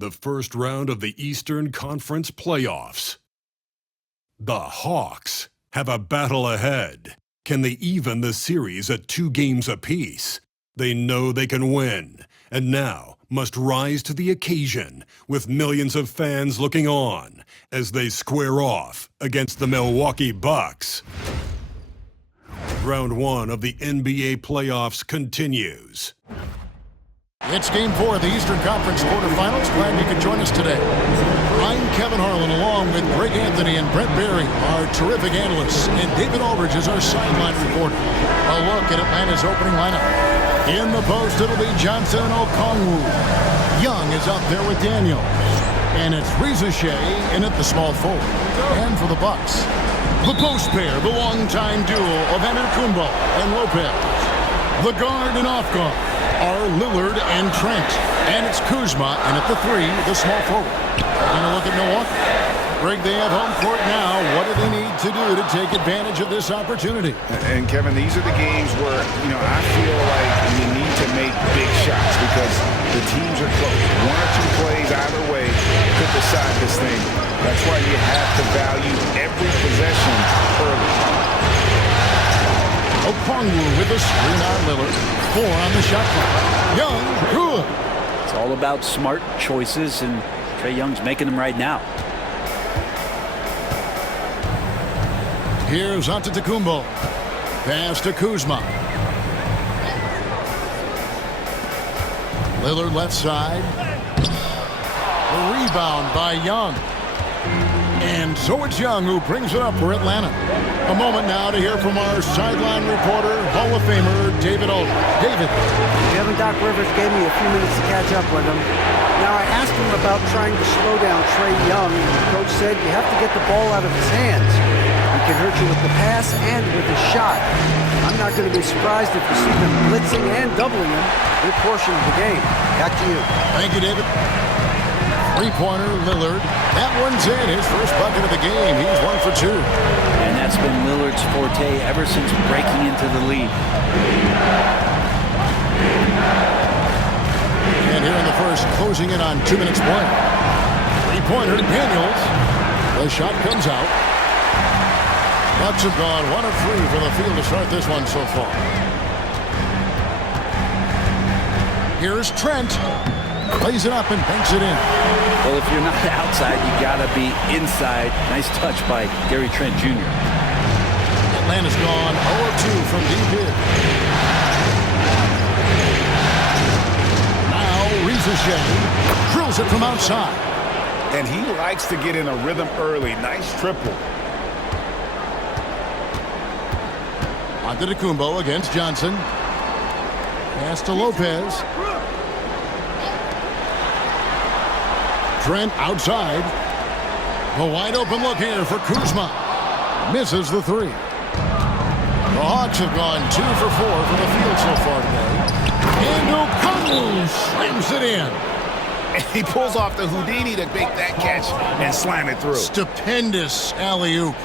the first round of the Eastern Conference playoffs. The Hawks have a battle ahead. Can they even the series at 2 games apiece? They know they can win, and now must rise to the occasion with millions of fans looking on as they square off against the Milwaukee Bucks. Round 1 of the NBA playoffs continues. It's Game 4 of the Eastern Conference quarterfinals. Glad you could join us today. I'm Kevin Harlan, along with Greg Anthony and Brent Barry, our terrific analysts, and David Aldridge is our sideline reporter. A look at Atlanta's opening lineup. In the post, it'll be Johnson and Okongwu. Young is up there with Daniels. And it's Reza Shea in at the small forward. And for the Bucks, the post pair, the longtime duo of Antetokounmpo and Lopez. The guard and off guard are Lillard and Trent. And it's Kuzma, and at the 3, the small forward. Taking a look at Milwaukee. Greg, they have home court now. What do they need to do to take advantage of this opportunity? And Kevin, these are the games where, I feel like you need to make big shots because the teams are close. 1 or 2 plays either way could decide this thing. That's why you have to value every possession early. Okongwu with a screen on Lillard. 4 on the shot clock. Young, good. It's all about smart choices, and Trae Young's making them right now. Here's Antetokounmpo. Pass to Kuzma. Lillard left side. The rebound by Young. And so it's Young who brings it up for Atlanta. A moment now to hear from our sideline reporter, Hall of Famer David Aldridge. David. Kevin, Doc Rivers gave me a few minutes to catch up with him. Now, I asked him about trying to slow down Trae Young, and the coach said you have to get the ball out of his hands. He can hurt you with the pass and with his shot. I'm not going to be surprised if you see them blitzing and doubling him in portion of the game. Back to you. Thank you, David. Three-pointer, Lillard. That one's in. His first bucket of the game. He's 1 for 2. And that's been Lillard's forte ever since breaking into the league. And here in the first, closing in on 2 minutes play. Three-pointer, Daniels. The shot comes out. Bucks have gone 1 of 3 from the field to start this one so far. Here's Trent. Plays it up and banks it in. Well, if you're not outside, you got to be inside. Nice touch by Gary Trent Jr. Atlanta's gone 0 of 2 from deep in. Now, Reza Shea drills it from outside. And he likes to get in a rhythm early. Nice triple. Antetokounmpo against Johnson. Pass to Lopez. Trent outside. A wide open look here for Kuzma. Misses the 3. The Hawks have gone 2 for 4 from the field so far today. And Okongwu slams it in. And he pulls off the Houdini to make that catch and slam it through. Stupendous alley-oop.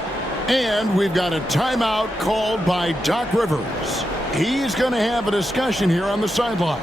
And we've got a timeout called by Doc Rivers. He's going to have a discussion here on the sideline.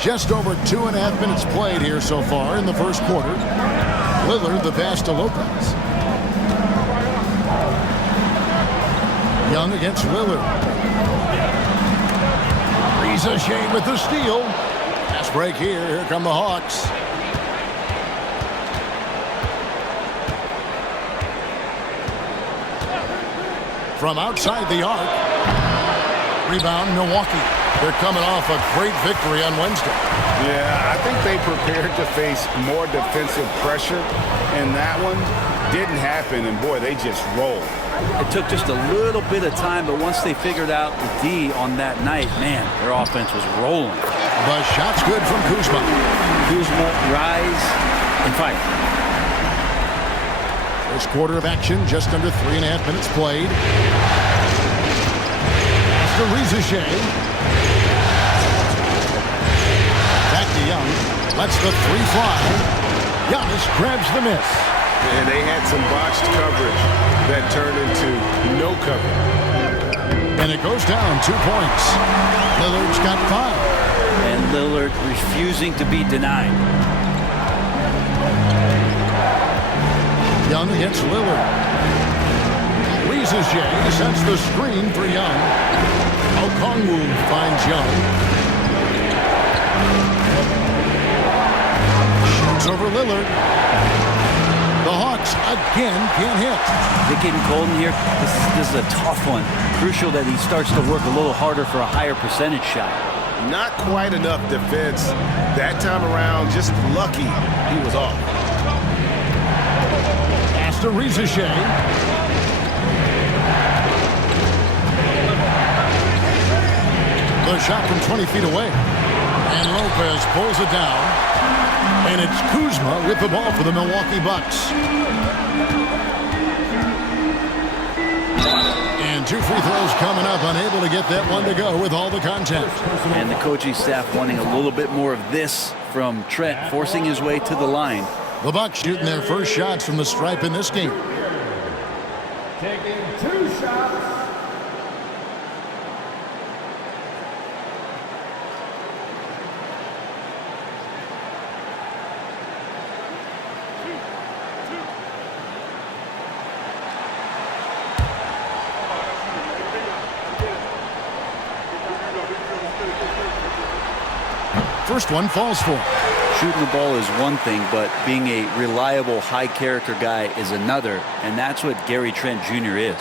Just over 2.5 minutes played here so far in the first quarter. Lillard the pass to Lopez. Young against Lillard. Reza Shane with the steal. Fast break here. Here come the Hawks. From outside the arc. Rebound, Milwaukee. They're coming off a great victory on Wednesday. Yeah, I think they prepared to face more defensive pressure, and that one didn't happen, and boy, they just rolled. It took just a little bit of time, but once they figured out the D on that night, man, their offense was rolling. The shot's good from Kuzma. Kuzma, rise, and fight. First quarter of action, just under 3.5 minutes played. After Reza Shea. Back to Young. Lets the three fly. Giannis grabs the miss. And they had some botched coverage that turned into no cover. And it goes down 2 points. Lillard's got 5. And Lillard refusing to be denied. Young against Lillard. Reza Shea sets the screen for Young. Okongwu finds Young. Shoots over Lillard. The Hawks again can't hit. They're getting cold in here. This is a tough one. Crucial that he starts to work a little harder for a higher percentage shot. Not quite enough defense that time around. Just lucky he was off. Pass to Reza Shea. The shot from 20 feet away. And Lopez pulls it down. And it's Kuzma with the ball for the Milwaukee Bucks. And 2 free throws coming up, unable to get that one to go with all the contact. And the coaching staff wanting a little bit more of this from Trent, forcing his way to the line. The Bucks shooting their first shots from the stripe in this game. Taking 2 shots. First one falls for him. Shooting the ball is one thing, but being a reliable, high-character guy is another, and that's what Gary Trent Jr. is.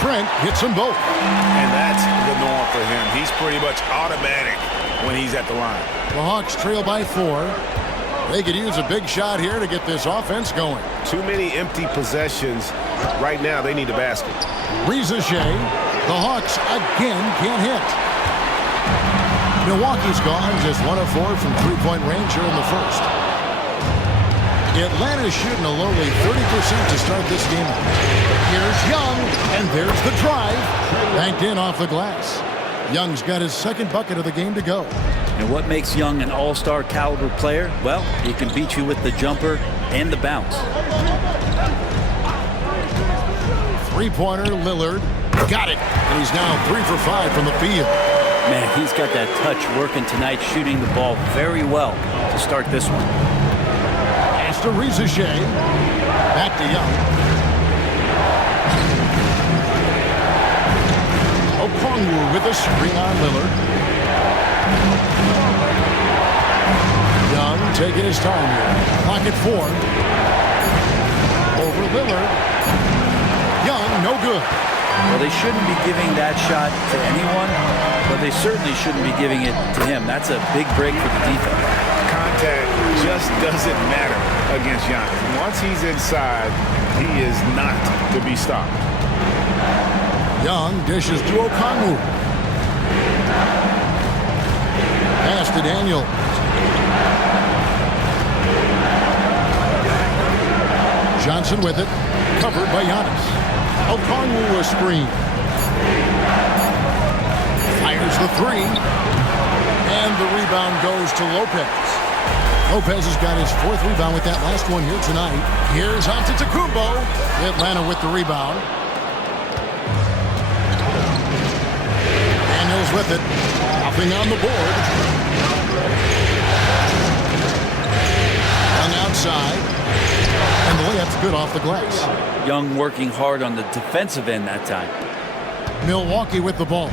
Trent hits them both. And that's the norm for him. He's pretty much automatic when he's at the line. The Hawks trail by 4. They could use a big shot here to get this offense going. Too many empty possessions. Right now, they need a basket. Reza Shea. The Hawks again can't hit. Milwaukee's gone just 1 of 4 from three-point range here in the first. Atlanta's shooting a lowly 30% to start this game. Here's Young, and there's the drive. Banked in off the glass. Young's got his second bucket of the game to go. And what makes Young an all-star caliber player? Well, he can beat you with the jumper and the bounce. Three-pointer, Lillard. Got it. And he's now 3 for 5 from the field. Man, he's got that touch working tonight, shooting the ball very well to start this one. Pass to Reza Shea. Back to Young. Okongwu with a screen on Lillard. Young taking his time here. Clock at 4. Over Lillard. Young, no good. Well, they shouldn't be giving that shot to anyone, but they certainly shouldn't be giving it to him. That's a big break for the defense. Contact just doesn't matter against Giannis. Once he's inside, he is not to be stopped. Young dishes to Okongwu. Pass to Daniel. Johnson with it. Covered by Giannis. Okongwu a screen. Fires the three. And the rebound goes to Lopez. Lopez has got his 4th rebound with that last one here tonight. Here's Antetokounmpo. Atlanta with the rebound. Daniels with it. Nothing on the board. On outside. And the layup's good off the glass. Young working hard on the defensive end that time. Milwaukee with the ball.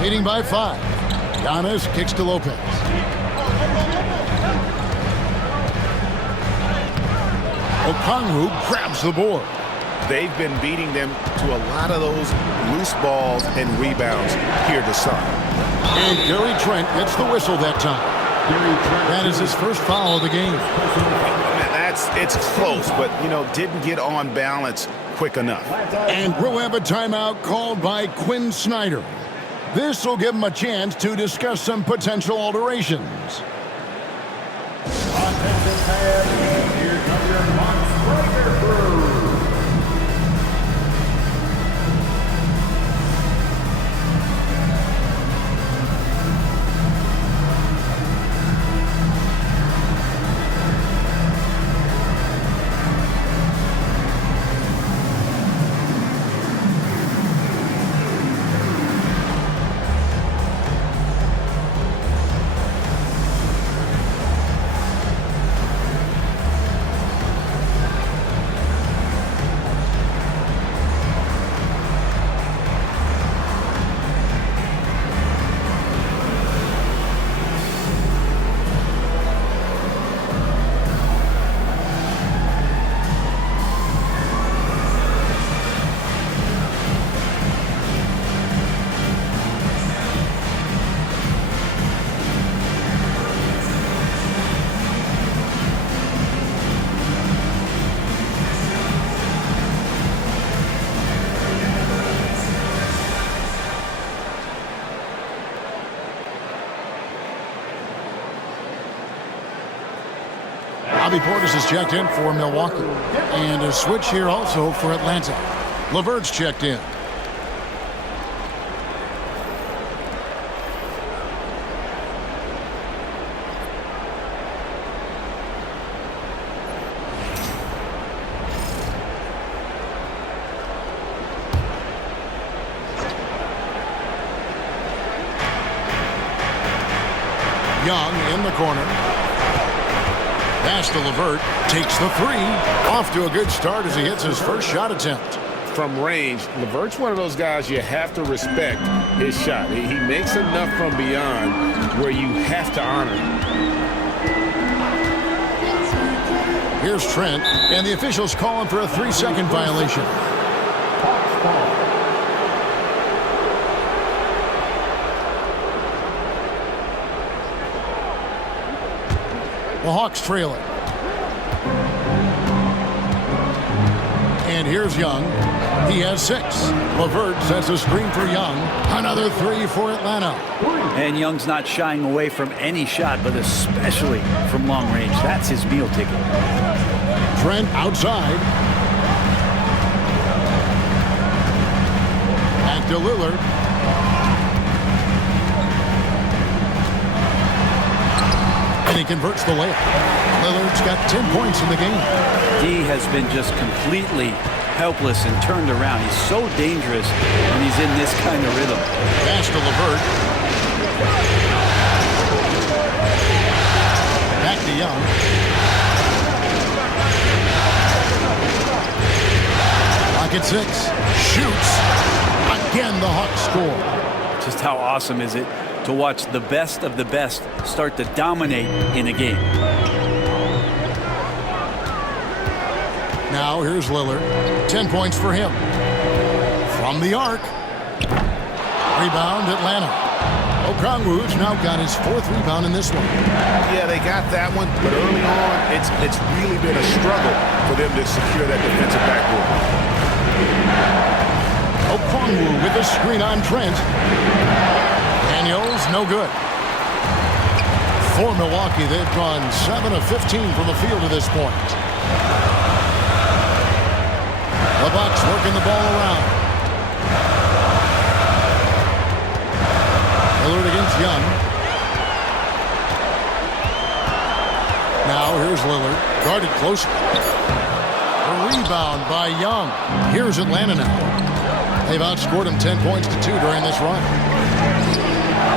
Leading by 5. Giannis kicks to Lopez. Okongwu grabs the board. They've been beating them to a lot of those loose balls and rebounds here this summer. And Gary Trent gets the whistle that time. That is his first foul of the game. It's close, but, didn't get on balance quick enough. And we'll have a timeout called by Quinn Snyder. This will give him a chance to discuss some potential alterations. Attention fans, here comes your Hawks Breaker crew. Bobby Portis is checked in for Milwaukee. And a switch here also for Atlanta. LeVert's checked in. Young in the corner. Pass to LeVert. Takes the three. Off to a good start as he hits his first shot attempt. From range, LeVert's one of those guys you have to respect his shot. He makes enough from beyond where you have to honor him. Here's Trent, and the officials calling for a 3-second violation. The Hawks trail it. And here's Young. He has 6. LeVert sets a screen for Young. Another 3 for Atlanta. And Young's not shying away from any shot, but especially from long range. That's his meal ticket. Trent outside. Back to Lillard. And he converts the layup. Lillard's got 10 points in the game. D has been just completely helpless and turned around. He's so dangerous when he's in this kind of rhythm. Pass to LeVert. Back to Young. Lock at 6. Shoots. Again, the Hawks score. Just how awesome is it to watch the best of the best start to dominate in a game. Now here's Lillard. 10 points for him. From the arc. Rebound, Atlanta. Okongwu's now got his 4th rebound in this one. Yeah, they got that one, but early on, it's really been a struggle for them to secure that defensive backboard. Okongwu with the screen on Trent. Daniels, no good. For Milwaukee, they've gone 7 of 15 from the field to this point. The Bucks working the ball around. Lillard against Young. Now here's Lillard, guarded closely. A rebound by Young. Here's Atlanta now. They've outscored him 10 points to 2 during this run.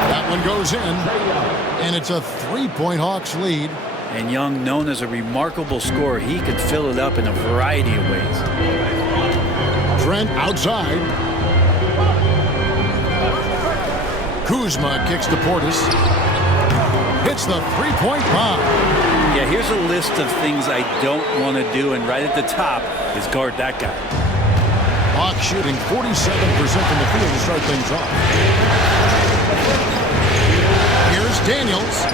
That one goes in, and it's a 3-point Hawks lead. And Young, known as a remarkable scorer, he could fill it up in a variety of ways. Trent outside. Kuzma kicks to Portis. Hits the three-point bomb. Yeah, here's a list of things I don't want to do, and right at the top is guard that guy. Hawks shooting 47% from the field to start things off. Here's Daniels.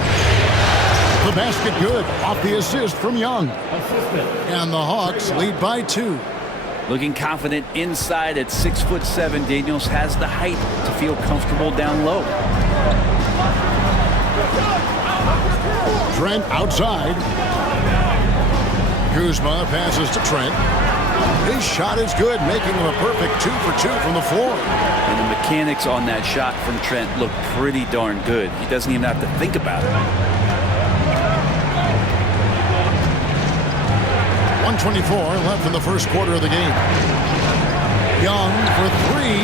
The basket good off the assist from Young. And the Hawks lead by 2. Looking confident inside at 6'7", Daniels has the height to feel comfortable down low. Trent outside. Kuzma passes to Trent. His shot is good, making him a perfect 2 for 2 from the floor. And the mechanics on that shot from Trent look pretty darn good. He doesn't even have to think about it. 1:24 left in the first quarter of the game. Young for 3.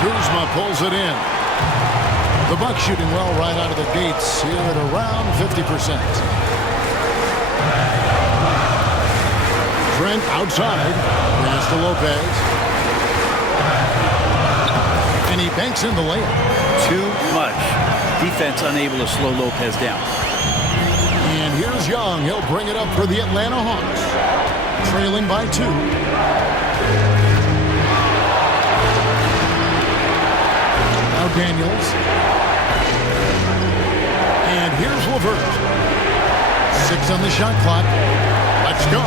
Kuzma pulls it in. The Bucks shooting well right out of the gates here at around 50%. Trent outside. Pass to Lopez. And he banks in the layup. Too much. Defense unable to slow Lopez down. And here's Young. He'll bring it up for the Atlanta Hawks. Trailing by 2. Now Daniels. And here's LeVert. 6 on the shot clock. Let's go.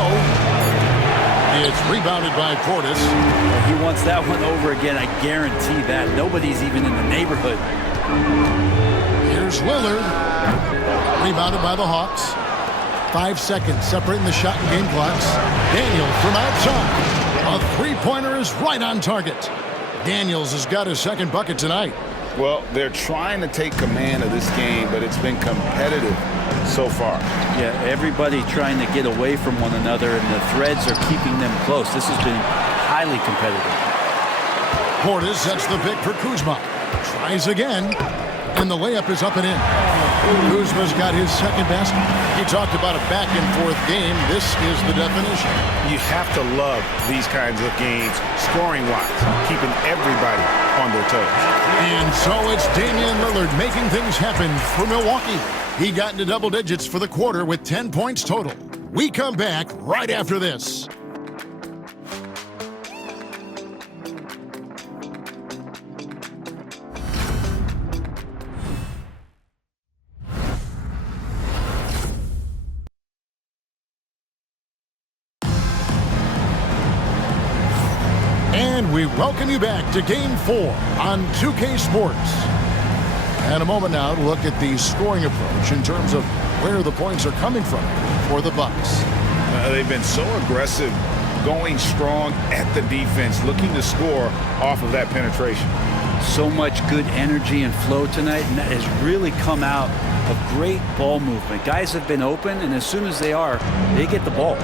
It's rebounded by Portis. He wants that one over again. I guarantee that. Nobody's even in the neighborhood. Here's Lillard. Rebounded by the Hawks. 5 seconds separating the shot and game clocks. Daniels from outside. A three-pointer is right on target. Daniels has got his second bucket tonight. Well, they're trying to take command of this game, but it's been competitive so far. Yeah, everybody trying to get away from one another, and the threads are keeping them close. This has been highly competitive. Portis sets the pick for Kuzma. Tries again. And the layup is up and in. Kuzma's got his second basket. He talked about a back-and-forth game. This is the definition. You have to love these kinds of games, scoring-wise, keeping everybody on their toes. And so it's Damian Lillard making things happen for Milwaukee. He got into double digits for the quarter with 10 points total. We come back right after this. And we welcome you back to Game 4 on 2K Sports. And a moment now to look at the scoring approach in terms of where the points are coming from for the Bucks. They've been so aggressive, going strong at the defense, looking to score off of that penetration. So much good energy and flow tonight, and that has really come out of great ball movement. Guys have been open, and as soon as they are, they get the ball.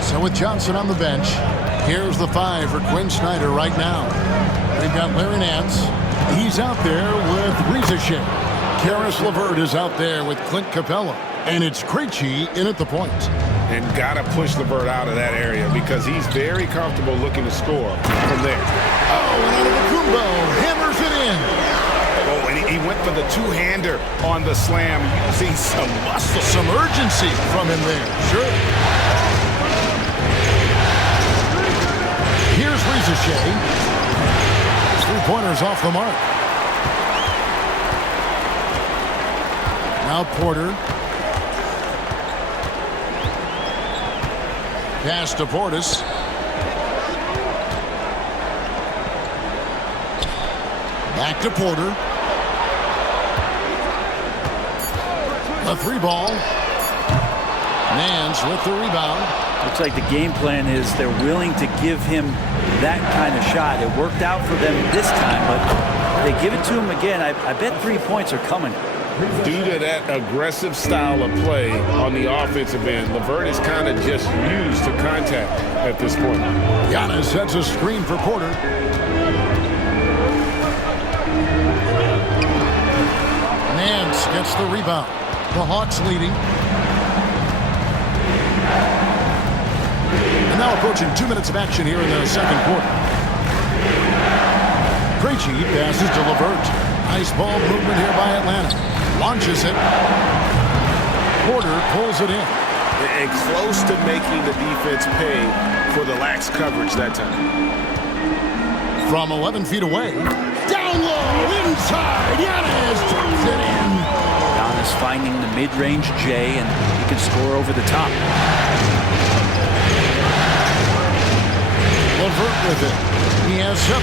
So with Johnson on the bench, here's the 5 for Quinn Snyder right now. They've got Larry Nance. He's out there with Rizachet. Karis LeVert is out there with Clint Capella. And it's Krejci in at the point. And got to push LeVert out of that area because he's very comfortable looking to score from there. Oh, and Antetokounmpo hammers it in. Oh, and he went for the two-hander on the slam, using some muscle. Some urgency from him there. Sure. Here's Rizachet. Three-pointers off the mark. Now Porter. Pass to Portis. Back to Porter. A 3-ball. Nance with the rebound. Looks like the game plan is they're willing to give him that kind of shot. It worked out for them this time, but They give it to him again. I bet 3 points are coming. Due to that aggressive style of play on the offensive end, LeVert is kind of just used to contact at this point. Giannis sets a screen for Porter. Nance gets the rebound. The Hawks leading. And now approaching 2 minutes of action here in the second quarter. Krejci passes to LeVert. Nice ball movement here by Atlanta. Launches it. Porter pulls it in. And close to making the defense pay for the lax coverage that time. From 11 feet away. Down low, inside. Giannis drops it in. Giannis finding the mid-range J, and he can score over the top. LeVert with it. He has 7.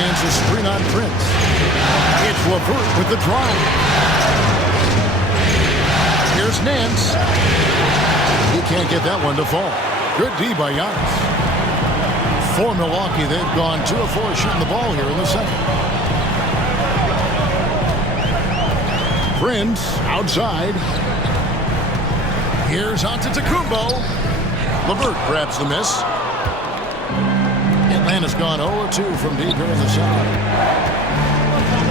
Hands a screen on Prince. It's LeVert with the drive. Here's Nance. He can't get that one to fall. Good D by Giannis. For Milwaukee, they've gone 2 of 4 shooting the ball here in the second. Prince outside. Here's Antetokounmpo. LeVert grabs the miss. Atlanta's gone 0-2 from deep here in the second.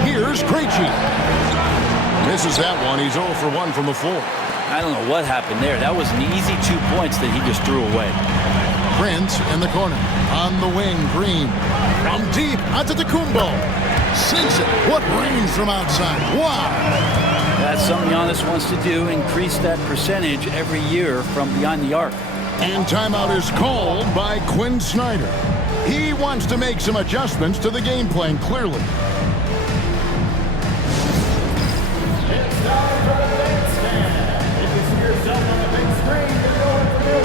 Here's Krejci. Misses that one. He's 0 for 1 from the floor. I don't know what happened there. That was an easy 2 points that he just threw away. Prince in the corner. On the wing, Green. From deep, Antetokounmpo. Sinks it. What range from outside. Wow. That's something Giannis wants to do, increase that percentage every year from beyond the arc. And timeout is called by Quinn Snyder. He wants to make some adjustments to the game plan, clearly. It's time for the bandstand. If you see yourself on the big screen, you know what to do.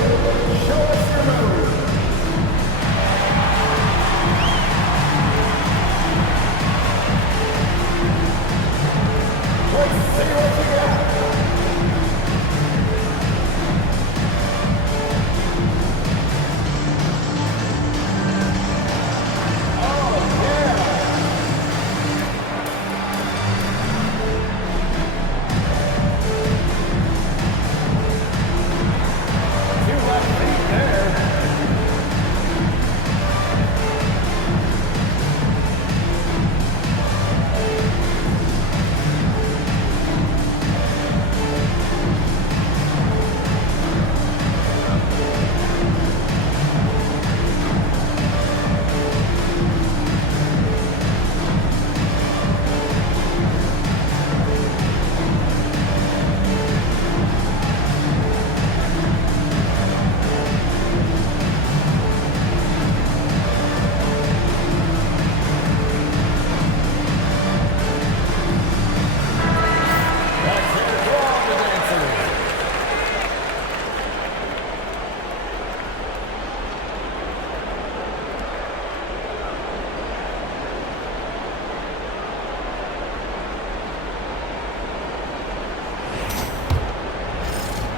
Show us your move. Let's see what you got.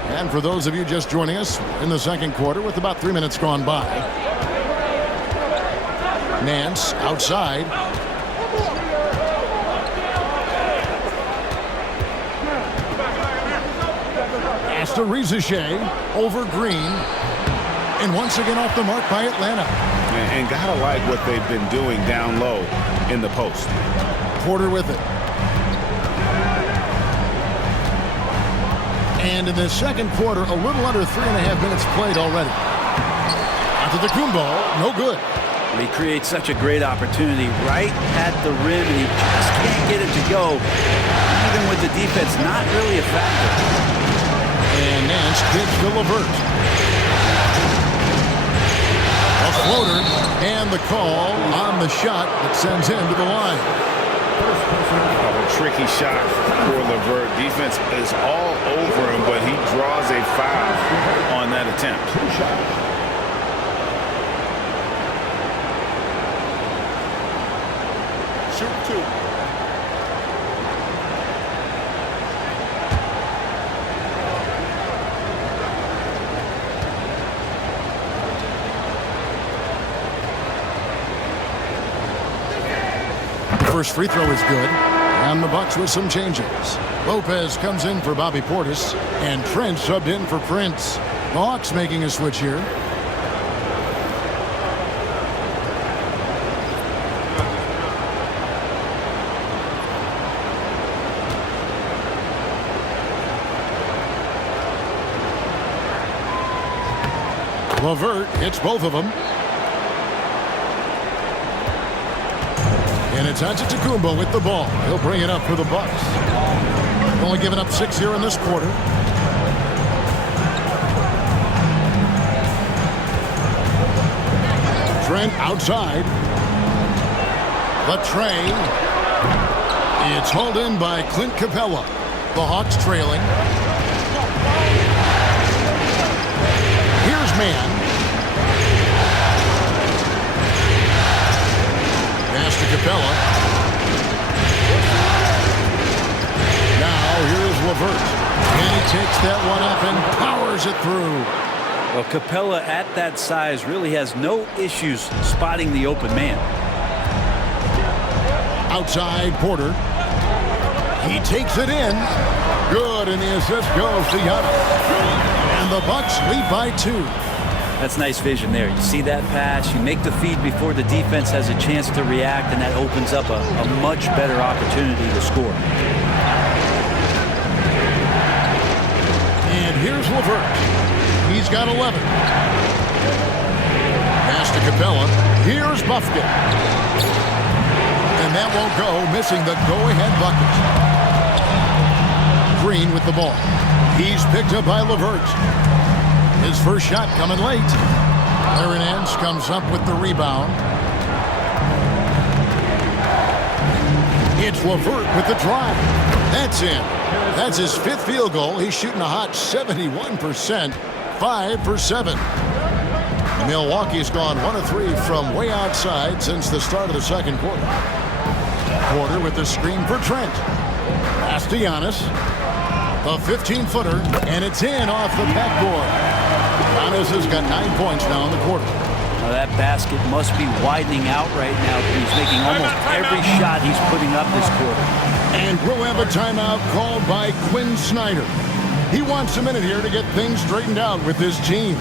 And for those of you just joining us in the second quarter with about 3 minutes gone by. Nance outside. Ariza over Green. And once again off the mark by Atlanta. And gotta like what they've been doing down low in the post. Porter with it. And in the second quarter, a little under 3.5 minutes played already. Antetokounmpo, no good. He creates such a great opportunity right at the rim, and he just can't get it to go. Even with the defense not really a factor. And Nance gives to LeVert. A floater, and the call on the shot that sends him to the line. A tricky shot for LeVert. Defense is all over him, but he draws a foul on that attempt. Shoot 2. first free throw is good. And the Bucks with some changes. Lopez comes in for Bobby Portis. And Trent subbed in for Prince. The Hawks making a switch here. LeVert hits both of them. And it's Antetokounmpo with the ball. He'll bring it up for the Bucks. Only giving up 6 here in this quarter. Trent outside. The tray. It's hauled in by Clint Capella. The Hawks trailing. Here's man. Pass to Capella. Now here's LeVert. And he takes that one up and powers it through. Well, Capella at that size really has no issues spotting the open man. Outside Porter. He takes it in. Good, and the assist goes to Giannis. And the Bucks lead by 2. That's nice vision there. You see that pass, you make the feed before the defense has a chance to react, and that opens up a much better opportunity to score. And here's LeVert. He's got 11. Pass to Capella. Here's Buffkin. And that won't go, missing the go-ahead bucket. Green with the ball. He's picked up by LeVert. His first shot coming late. Larry Nance comes up with the rebound. It's LeVert with the drive. That's in. That's his 5th field goal. He's shooting a hot 71%. 5 for 7. Milwaukee's gone 1 of 3 from way outside since the start of the second quarter. Porter with the screen for Trent. Pass to Giannis. A 15-footer, and it's in off the backboard. Giannis has got 9 points now in the quarter. Now that basket must be widening out right now. He's making almost every shot he's putting up this quarter. And we'll have a timeout called by Quinn Snyder. He wants a minute here to get things straightened out with his team.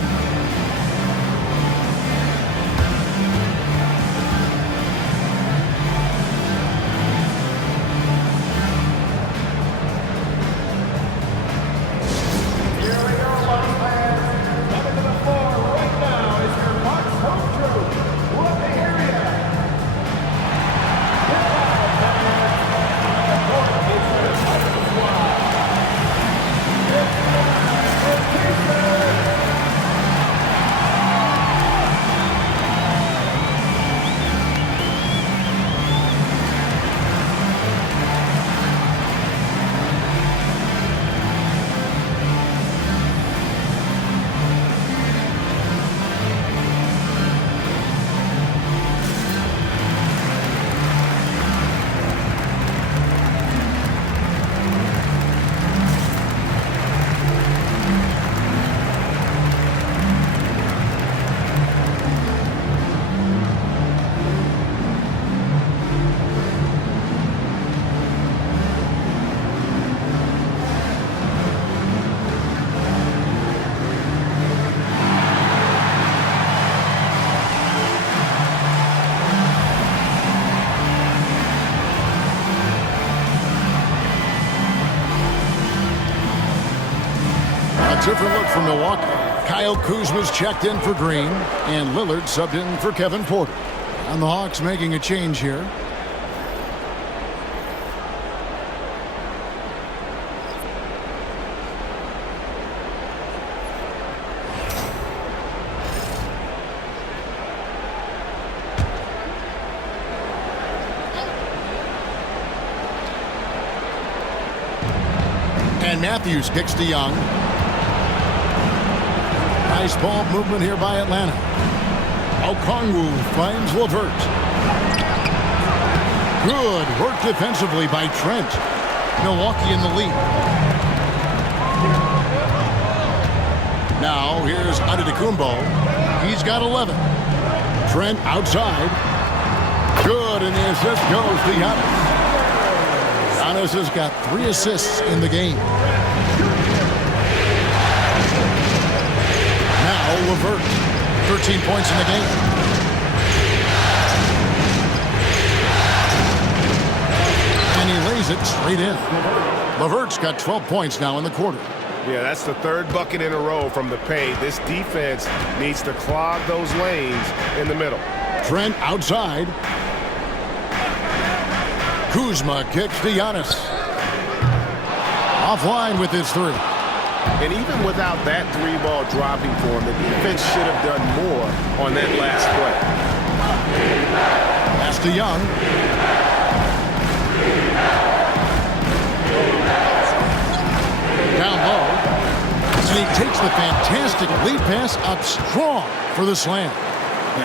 Different look for Milwaukee. Kyle Kuzma's checked in for Green, and Lillard subbed in for Kevin Porter. And the Hawks making a change here. And Matthews kicks to Young. Nice ball movement here by Atlanta. Okongwu finds LeVert. Good work defensively by Trent. Milwaukee in the lead. Now here's Antetokounmpo. He's got 11. Trent outside. Good, and the assist goes to Giannis. Giannis has got 3 assists in the game. Now LeVert, 13 points in the game. And he lays it straight in. LeVert's got 12 points now in the quarter. Yeah, that's the 3rd bucket in a row from the paint. This defense needs to clog those lanes in the middle. Trent outside. Kuzma kicks to Giannis. Offline with his 3. And even without that 3-ball dropping for him, the defense should have done more on that last play. Pass to Young. Down low. And he takes the fantastic lead pass up strong for the slam.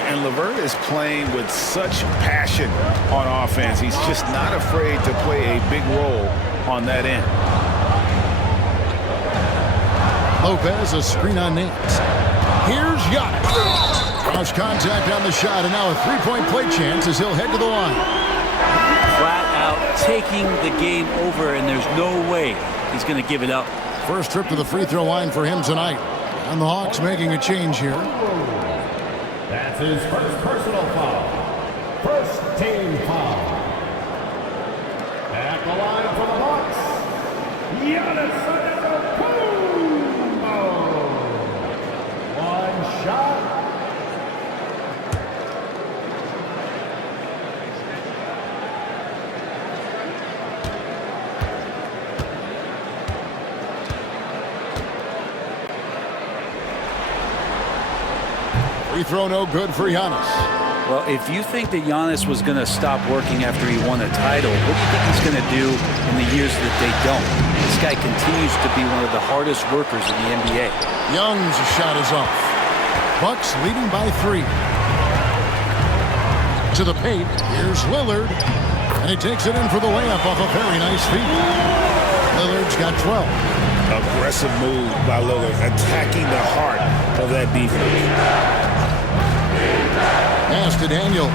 And LeVert is playing with such passion on offense. He's just not afraid to play a big role on that end. Lopez, a screen on Nance. Here's Giannis. Cross contact on the shot, and now a 3-point play chance as he'll head to the line. Flat out taking the game over, and there's no way he's going to give it up. First trip to the free throw line for him tonight. And the Hawks making a change here. That's his first personal foul. First team foul. At the line for the Hawks, Giannis Antetokounmpo. One shot. Free throw no good for Giannis. Well, if you think that Giannis was going to stop working after he won a title, what do you think he's going to do in the years that they don't? This guy continues to be one of the hardest workers in the NBA. Young's shot is off. Bucks leading by 3. To the paint, here's Lillard. And he takes it in for the layup off a very nice feed. Lillard's got 12. Aggressive move by Lillard, attacking the heart of that defense. Pass to Daniel.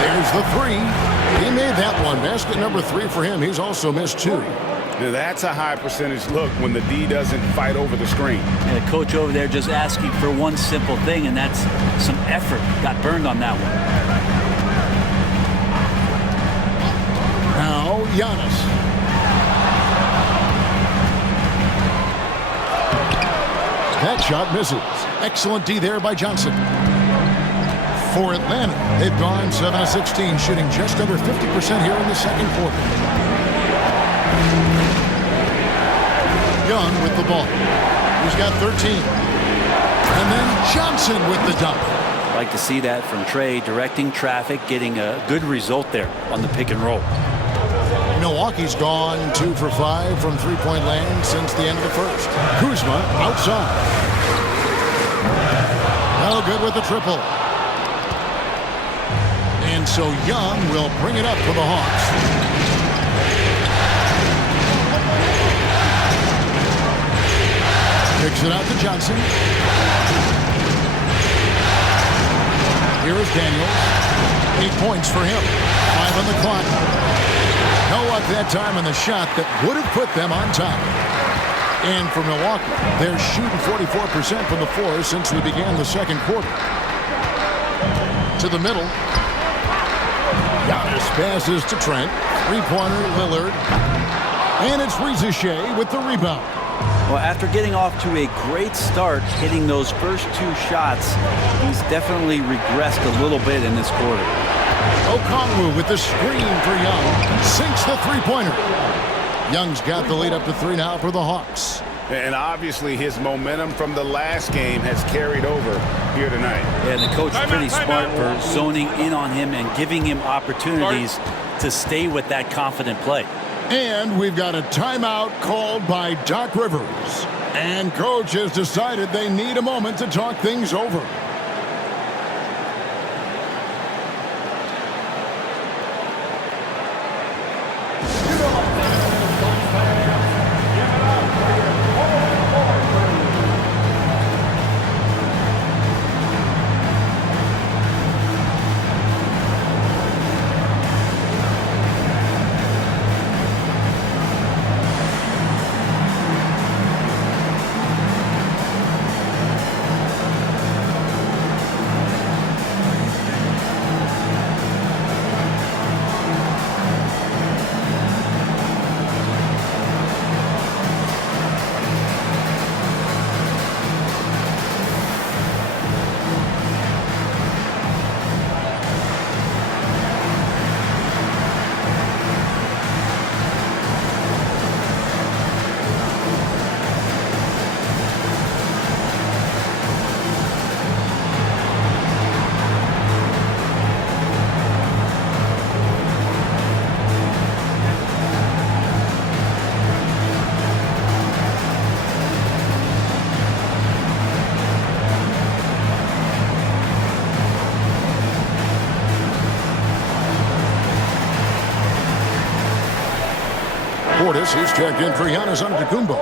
There's the 3. He made that one. Basket number 3 for him. He's also missed 2. Now that's a high percentage look when the D doesn't fight over the screen. And the coach over there just asking for one simple thing, and that's some effort. Got burned on that one. Now Giannis. That shot misses. Excellent D there by Johnson. For Atlanta, they've gone 7 of 16, shooting just under 50% here in the second quarter. Young with the ball. He's got 13. And then Johnson with the dunk. Like to see that from Trey, directing traffic, getting a good result there on the pick and roll. Milwaukee's gone 2 for 5 from three-point land since the end of the first. Kuzma outside. No good with the triple. And so Young will bring it up for the Hawks. Kicks it out to Johnson. Here is Daniels. 8 points for him. 5 on the clock. No luck that time on the shot that would have put them on top. And for Milwaukee, they're shooting 44% from the floor since we began the second quarter. To the middle. Giannis passes to Trent. 3-pointer, Lillard. And it's Rizier with the rebound. Well, after getting off to a great start, hitting those first 2 shots, he's definitely regressed a little bit in this quarter. Okongwu with the screen for Young. Sinks the three-pointer. Young's got the lead up to 3 now for the Hawks. And obviously his momentum from the last game has carried over here tonight. Yeah, the coach is pretty smart for zoning in on him and giving him opportunities to stay with that confident play. And we've got a timeout called by Doc Rivers. And coach has decided they need a moment to talk things over. He's checked in for Giannis Antetokounmpo.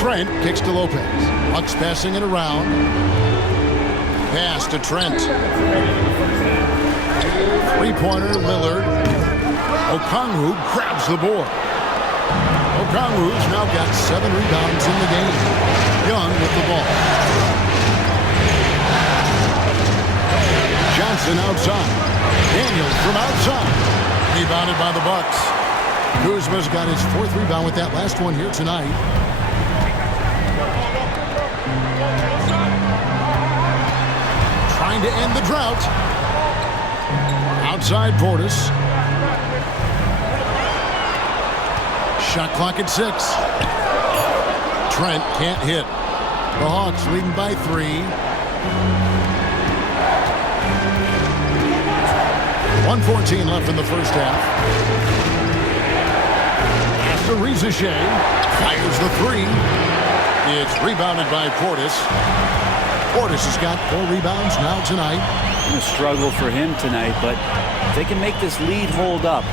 Trent kicks to Lopez. Bucks passing it around. Pass to Trent. Three-pointer, Lillard. Okongwu grabs the board. Okongwu's now got 7 rebounds in the game. Young with the ball. Johnson outside. Daniels from outside. Rebounded by the Bucks. Kuzma's got his 4th rebound with that last one here tonight. Trying to end the drought. Outside Portis. Shot clock at 6. Trent can't hit. The Hawks leading by 3. 1:14 left in the first half. After Reza Shea fires the 3. It's rebounded by Portis. Portis has got 4 rebounds now tonight. A struggle for him tonight, but if they can make this lead hold up,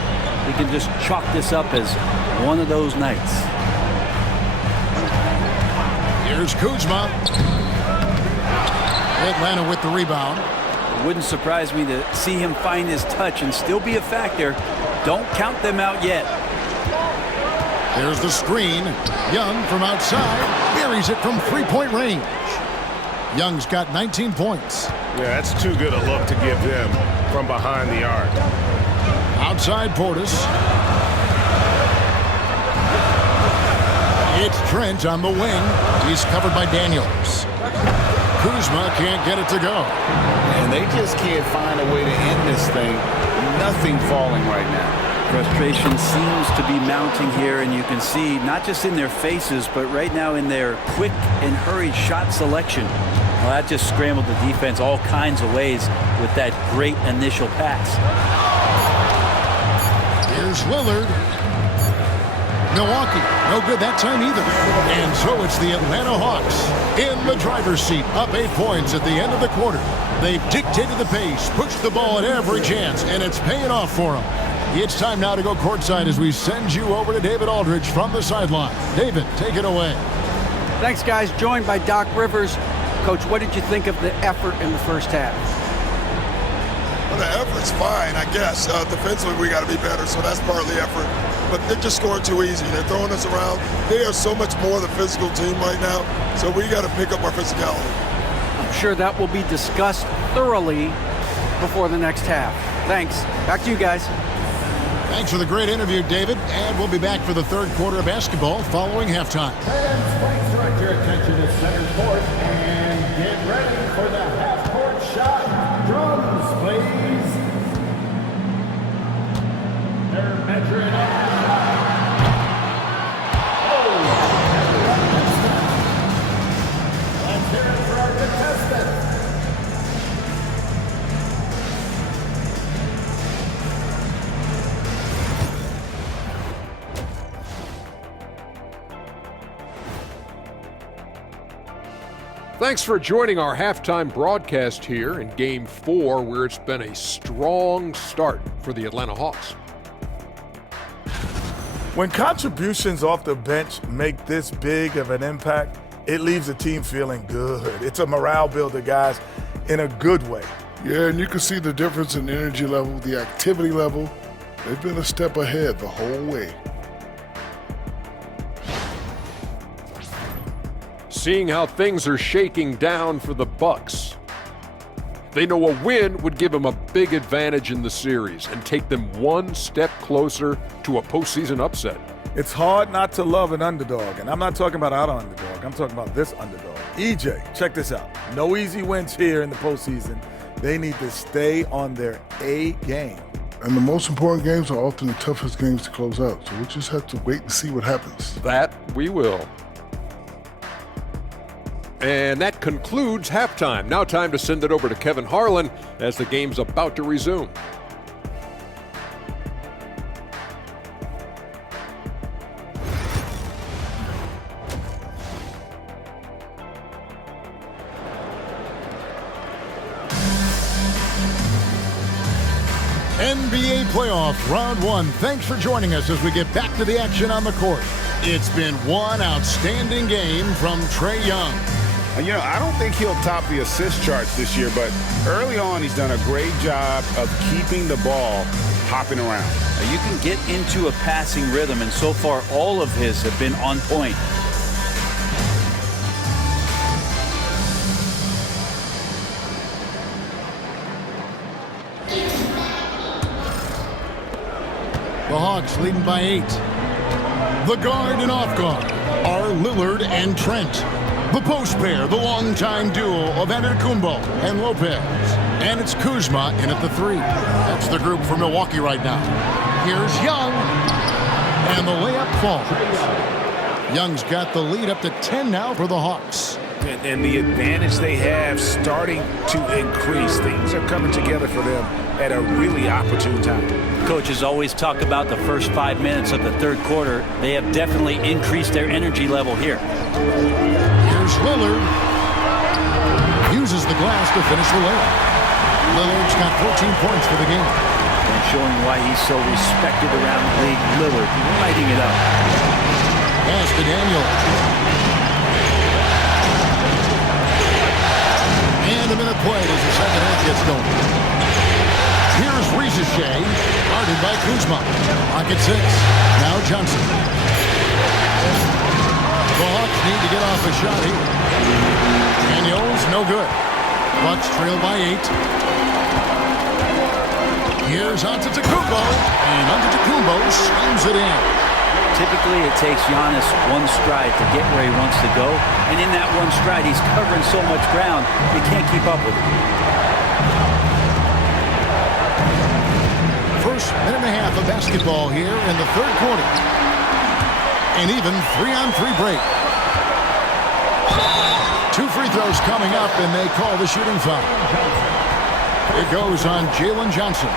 they can just chalk this up as one of those nights. Here's Kuzma. Atlanta with the rebound. It wouldn't surprise me to see him find his touch and still be a factor. Don't count them out yet. There's the screen. Young from outside buries it from 3-point range. Young's got 19 points. Yeah, that's too good a look to give them from behind the arc. Outside Portis. It's Trent on the wing. He's covered by Daniels. Kuzma can't get it to go. And they just can't find a way to end this thing. Nothing falling right now. Frustration seems to be mounting here, and you can see not just in their faces, but right now in their quick and hurried shot selection. Well, that just scrambled the defense all kinds of ways with that great initial pass. Here's Lillard. Milwaukee, no good that time either. And so it's the Atlanta Hawks in the driver's seat, up 8 points at the end of the quarter. They've dictated the pace, pushed the ball at every chance, and it's paying off for them. It's time now to go courtside as we send you over to David Aldridge from the sideline. David, take it away. Thanks, guys. Joined by Doc Rivers. Coach, what did you think of the effort in the first half? Well, the effort's fine, I guess. Defensively, we got to be better, so that's partly effort. But they're just scoring too easy. They're throwing us around. They are so much more the physical team right now, so we got to pick up our physicality. I'm sure that will be discussed thoroughly before the next half. Thanks. Back to you guys. Thanks for the great interview, David. And we'll be back for the third quarter of basketball following halftime. Fans, please direct your attention to center court and get ready for the half-court shot. Drums, please. They're measuring up the shot. Oh! Let's hear it for our contestant. Thanks for joining our halftime broadcast here in Game 4, where it's been a strong start for the Atlanta Hawks. When contributions off the bench make this big of an impact, it leaves the team feeling good. It's a morale builder, guys, in a good way. Yeah, and you can see the difference in energy level, the activity level. They've been a step ahead the whole way. Seeing how things are shaking down for the Bucks, they know a win would give them a big advantage in the series and take them one step closer to a postseason upset. It's hard not to love an underdog, and I'm not talking about our underdog. I'm talking about this underdog. EJ, check this out. No easy wins here in the postseason. They need to stay on their A game. And the most important games are often the toughest games to close out, so we just have to wait and see what happens. That we will. And that concludes halftime. Now time to send it over to Kevin Harlan as the game's about to resume. NBA playoff round one. Thanks for joining us as we get back to the action on the court. It's been one outstanding game from Trae Young. You know, I don't think he'll top the assist charts this year, but early on he's done a great job of keeping the ball hopping around. You can get into a passing rhythm, and so far all of his have been on point. The Hawks leading by 8. The guard and off guard are Lillard and Trent. The post pair, the longtime duo of Antetokounmpo and Lopez. And it's Kuzma in at the 3. That's the group for Milwaukee right now. Here's Young. And the layup falls. Young's got the lead up to 10 now for the Hawks. And the advantage they have starting to increase. Things are coming together for them at a really opportune time. Coaches always talk about the first 5 minutes of the third quarter. They have definitely increased their energy level here. Here's Lillard. Uses the glass to finish the layup. Lillard's got 14 points for the game. And showing why he's so respected around the league, Lillard lighting it up. Pass to Daniel. And a minute played as the second half gets going. Here's Risacher, guarded by Kuzma. Clock at 6. Now Johnson. The Hawks need to get off a shot here. Daniels, no good. Bucks trail by 8. Here's Antetokounmpo, and Antetokounmpo slams it in. Typically, it takes Giannis one stride to get where he wants to go, and in that one stride, he's covering so much ground, he can't keep up with it. First minute and a half of basketball here in the third quarter. An even 3-on-3 break. 2 free throws coming up, and they call the shooting foul. It goes on Jalen Johnson.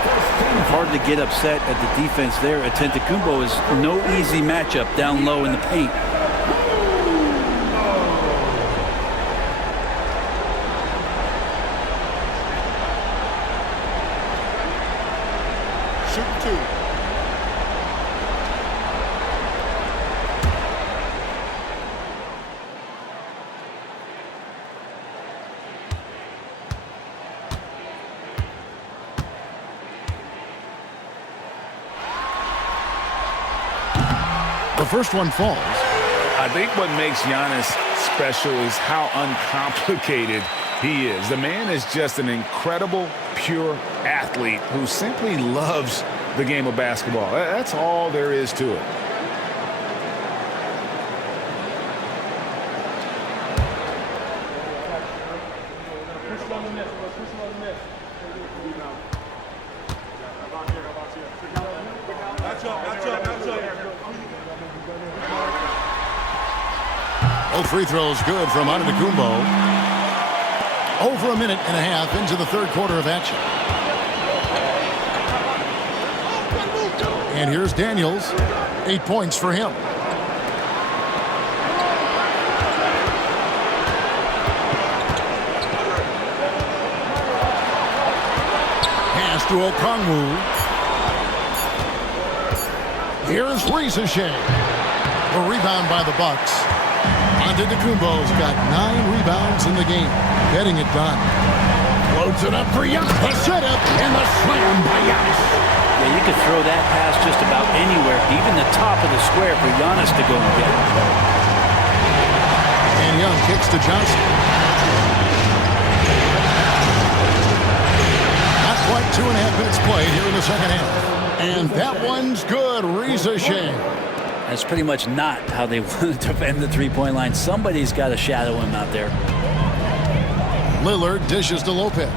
Hard to get upset at the defense there. Antetokounmpo is no easy matchup down low in the paint. Shoot 2. The first one falls. I think what makes Giannis special is how uncomplicated he is. The man is just an incredible, pure athlete who simply loves the game of basketball. That's all there is to it. Both free throws good from Antetokounmpo. Over a minute and a half into the third quarter of action. And here's Daniels. 8 points for him. Pass to Okongwu. Here's Risacher. A rebound by the Bucks. Antetokounmpo's got 9 rebounds in the game, getting it done. Floats it up for Giannis. The setup and the slam by Giannis. Yeah, you could throw that pass just about anywhere, even the top of the square for Giannis to go and get it. And Young kicks to Johnson. Not quite 2.5 minutes played here in the second half. And that one's good. Risacher. That's pretty much not how they want to defend the three-point line. Somebody's got to shadow him out there. Lillard dishes to Lopez.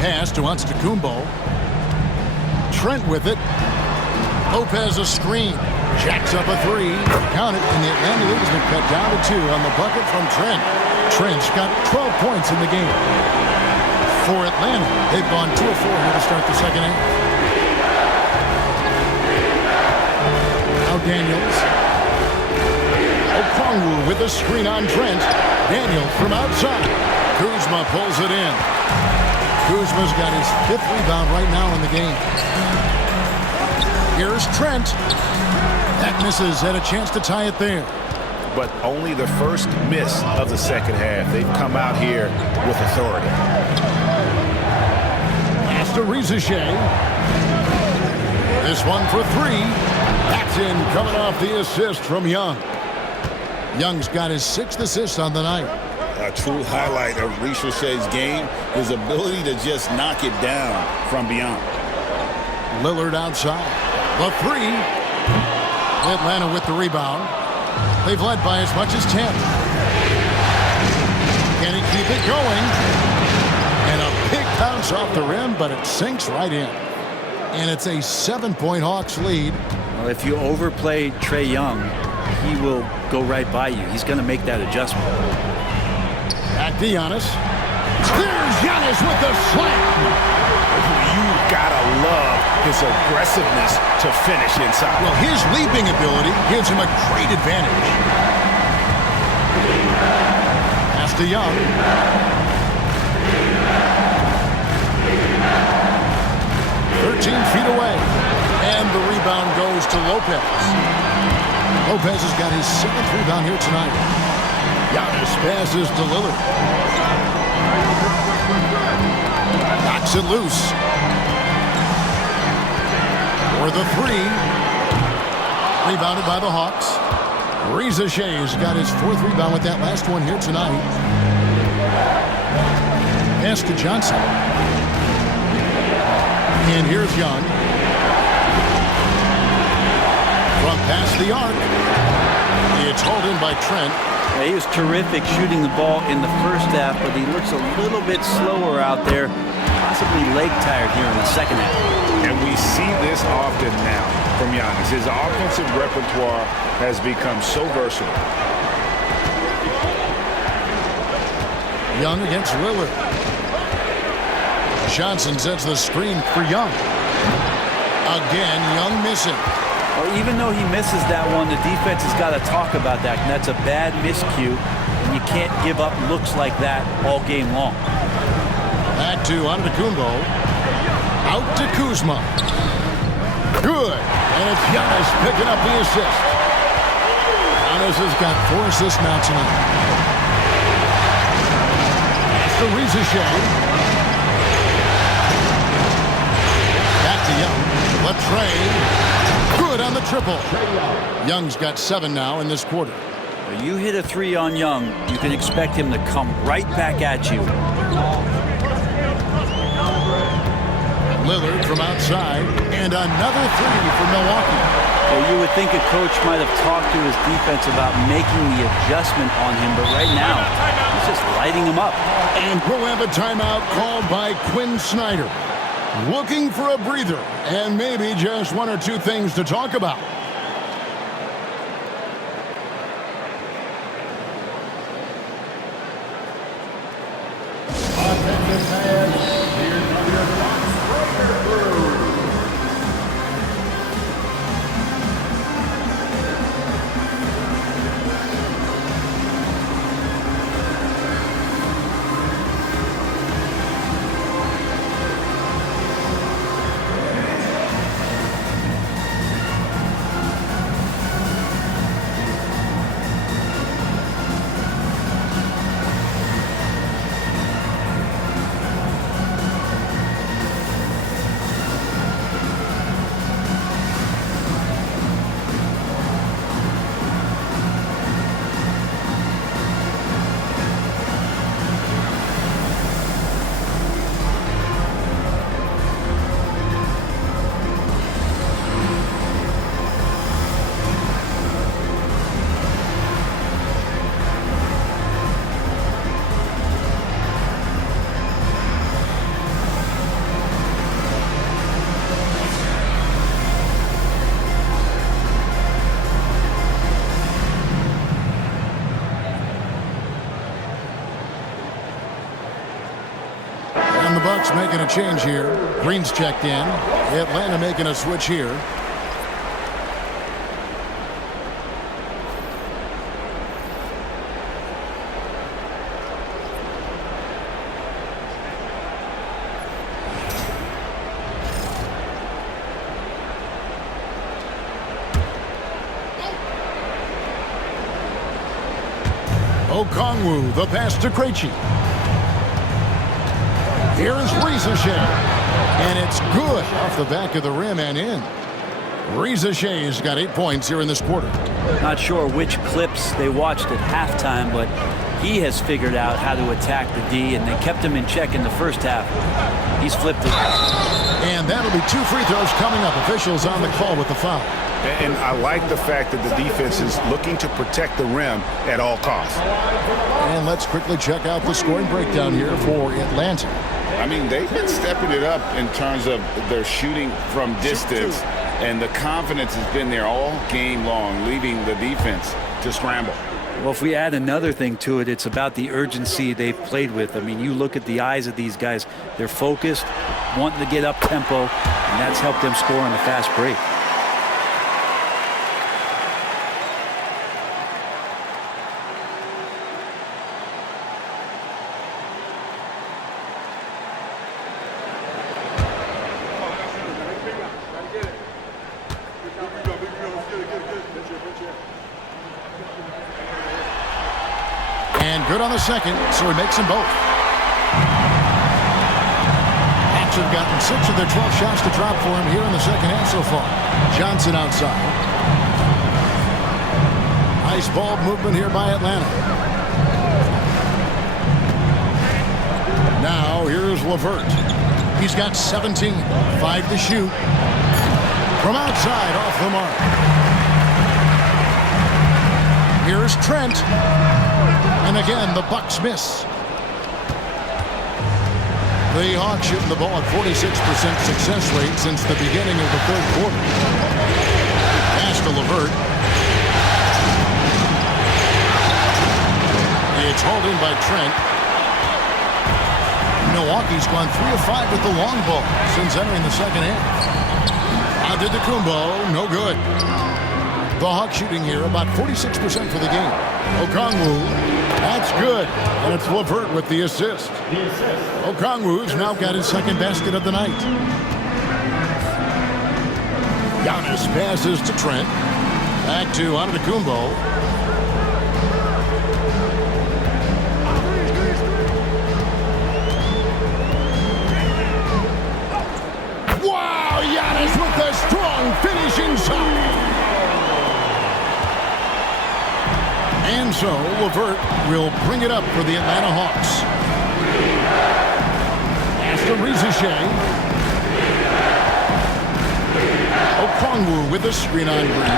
Pass to Antetokounmpo. Trent with it. Lopez a screen. Jacks up a 3. Count it, and the Atlanta League's been cut down to 2 on the bucket from Trent. Trent's got 12 points in the game. For Atlanta, they've gone 2 of 4 here to start the second half. Now Daniels. Okongwu with the screen on Trent. Daniel from outside. Kuzma pulls it in. Kuzma's got his 5th rebound right now in the game. Here's Trent. That misses. Had a chance to tie it there. But only the first miss of the second half. They've come out here with authority. Pass to Rizachet. This one for 3. That's in, coming off the assist from Young. Young's got his 6th assist on the night. A true highlight of Richechet's game, his ability to just knock it down from beyond. Lillard outside. The 3. Atlanta with the rebound. They've led by as much as 10. Can he keep it going? And a big bounce off the rim, but it sinks right in. And it's a 7-point Hawks lead. Well, if you overplay Trae Young, he will go right by you. He's going to make that adjustment. Back to Giannis. There's Giannis with the slam. You've got to love his aggressiveness to finish inside. Well, his leaping ability gives him a great advantage. Pass to Young. Feet away. And the rebound goes to Lopez. Lopez has got his 7th rebound here tonight. Giannis passes to Lillard. Knocks it loose. For the 3. Rebounded by the Hawks. Rizachet's got his 4th rebound with that last one here tonight. Pass to Johnson. And here's Young. From past the arc. It's hauled in by Trent. Yeah, he was terrific shooting the ball in the first half, but he looks a little bit slower out there, possibly leg tired here in the second half. And we see this often now from Giannis. His offensive repertoire has become so versatile. Young against Lillard. Johnson sets the screen for Young. Again, Young missing. Well, even though he misses that one, the defense has got to talk about that. And that's a bad miscue, and you can't give up looks like that all game long. Back to Antetokounmpo. Out to Kuzma. Good. And it's Giannis picking up the assist. Giannis has got 4 assists now tonight. That's the Rizachet. Young. Latrey. Good on the triple. Young's got 7 now in this quarter. When you hit a 3 on Young, you can expect him to come right back at you. Lillard from outside. And another 3 for Milwaukee. Well, you would think a coach might have talked to his defense about making the adjustment on him, but right now, he's just lighting him up. And we'll have a timeout called by Quinn Snyder. Looking for a breather and maybe just 1 or 2 things to talk about. Attention fans, here comes your Fox Breaker crew. Hawks making a change here. Green's checked in. Atlanta making a switch here. Okongwu, the pass to Krejci. Here is Riza-Shea, and it's good off the back of the rim and in. Riza-Shea's got 8 points here in this quarter. Not sure which clips they watched at halftime, but he has figured out how to attack the D, and they kept him in check in the first half. He's flipped it. And that'll be 2 free throws coming up. Officials on the call with the foul. And I like the fact that the defense is looking to protect the rim at all costs. And let's quickly check out the scoring breakdown here for Atlanta. I mean, they've been stepping it up in terms of their shooting from distance, and the confidence has been there all game long, leaving the defense to scramble. Well, if we add another thing to it, it's about the urgency they've played with. I mean, you look at the eyes of these guys. They're focused, wanting to get up tempo, and that's helped them score on the fast break. And good on the second, so he makes them both. Hawks have gotten 6 of their 12 shots to drop for him here in the second half so far. Johnson outside. Nice ball movement here by Atlanta. Now here's LeVert. He's got 17, 5 to shoot. From outside, off the mark. Here's Trent. And again, the Bucks miss. The Hawks shooting the ball at 46% success rate since the beginning of the third quarter. Pass to LeVert. It's hauled in by Trent. Milwaukee's gone 3 of 5 with the long ball since entering the second half. Antetokounmpo, no good. The Hawks shooting here about 46% for the game. Okongwu, that's good. And it's LeVert with the assist. Okongwu's now got his second basket of the night. Giannis passes to Trent. Back to Antetokounmpo. Wow, Giannis with a strong finish inside. And so LeVert will bring it up for the Atlanta Hawks. Pass to Riza-Shea. Okongwu with the screen on Green.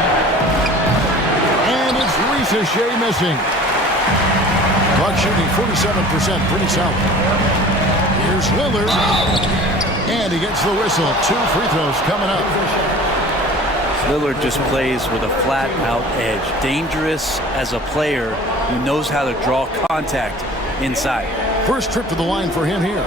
And it's Riza-Shea missing. Bucks shooting 47%, pretty solid. Here's Lillard. And he gets the whistle. 2 free throws coming up. Lillard just plays with a flat-out edge. Dangerous as a player who knows how to draw contact inside. First trip to the line for him here.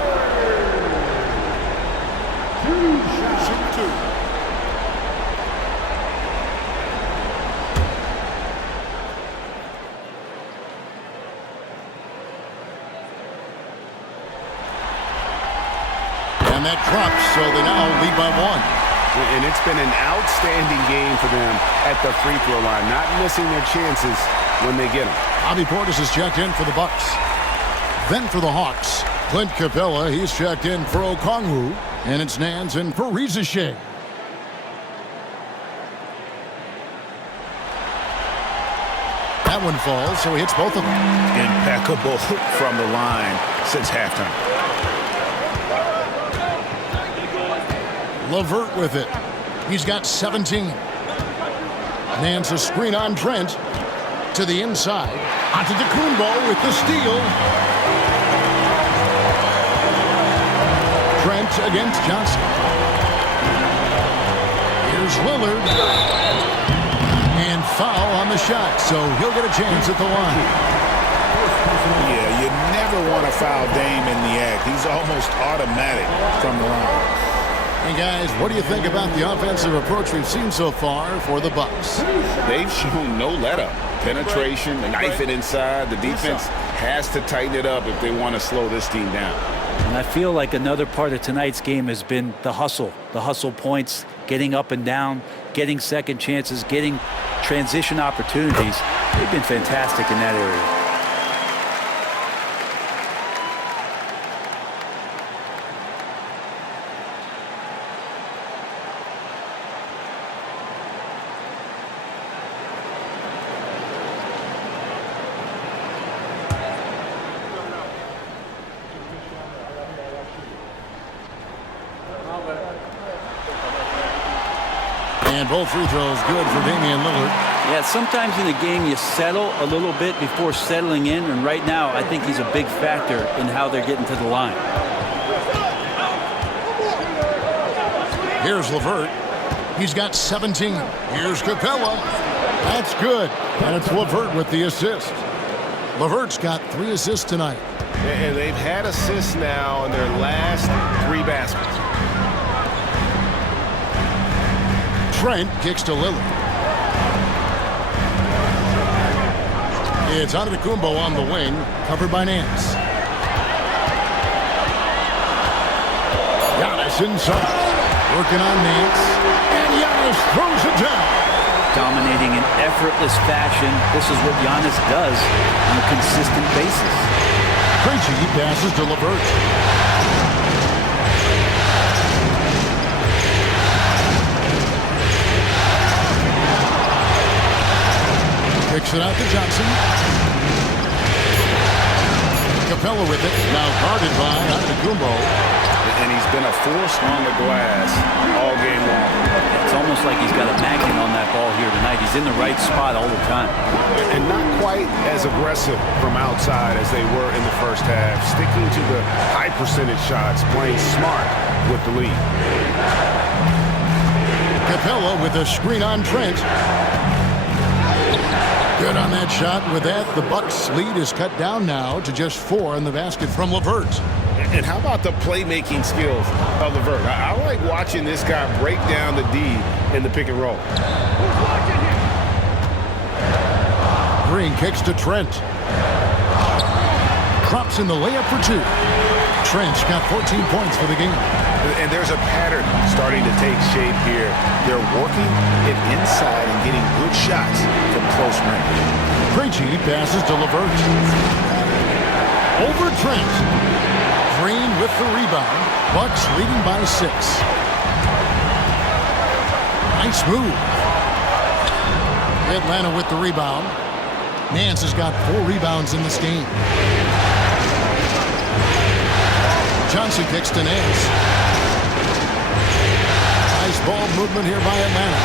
And that drops, so they now lead by 1. And it's been an outstanding game for them at the free throw line, not missing their chances when they get them. Bobby Portis is checked in for the Bucks. Then for the Hawks, Clint Capella, he's checked in for Okongwu, and it's Nance in for Riza-Shea. That one falls, so he hits both of them. Impeccable from the line since halftime. LeVert with it. He's got 17. Nance a screen on Trent. To the inside. Antetokounmpo with the steal. Trent against Johnson. Here's Lillard. And foul on the shot, so he'll get a chance at the line. Yeah, you never want to foul Dame in the act. He's almost automatic from the line. And guys, what do you think about the offensive approach we've seen so far for the Bucks? They've shown no let-up. Penetration, knife it inside. The defense has to tighten it up if they want to slow this team down. And I feel like another part of tonight's game has been the hustle points, getting up and down, getting second chances, getting transition opportunities. They've been fantastic in that area. And both free throws good for Damian Lillard. Yeah, sometimes in a game you settle a little bit before settling in, and right now I think he's a big factor in how they're getting to the line. Here's LeVert. He's got 17. Here's Capella. That's good. And it's LeVert with the assist. LeVert's got 3 assists tonight. And they've had assists now in their last 3 baskets. Trent kicks to Lillard. It's Antetokounmpo on the wing, covered by Nance. Giannis inside, working on Nance, and Giannis throws it down. Dominating in effortless fashion. This is what Giannis does on a consistent basis. Krejci passes to LeVert. Kicks it out to Johnson. Capella with it. Now guarded by Antetokounmpo. And he's been a force on the glass all game long. It's almost like he's got a magnet on that ball here tonight. He's in the right spot all the time. And not quite as aggressive from outside as they were in the first half. Sticking to the high percentage shots, playing smart with the lead. Capella with a screen on Trent. Good on that shot. With that, the Bucks' lead is cut down now to just 4 in the basket from LeVert. And how about the playmaking skills of LeVert? I like watching this guy break down the D in the pick and roll. Green kicks to Trent. Drops in the layup for 2. Trent's got 14 points for the game. And there's a pattern starting to take shape here. They're working it inside and getting good shots from close range. Krejci passes to LeVert. Over Trent. Green with the rebound. Bucks leading by 6. Nice move. Atlanta with the rebound. Nance has got 4 rebounds in this game. Johnson kicks to Nance. Nice ball movement here by Atlanta.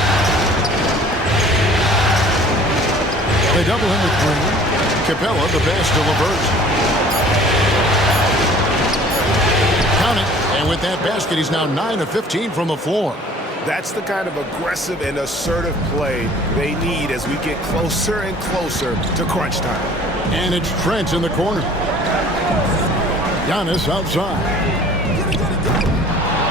They double him with Green. Capella the pass to LeVert. Count it. And with that basket, he's now 9 of 15 from the floor. That's the kind of aggressive and assertive play they need as we get closer and closer to crunch time. And it's Trent in the corner. Giannis outside.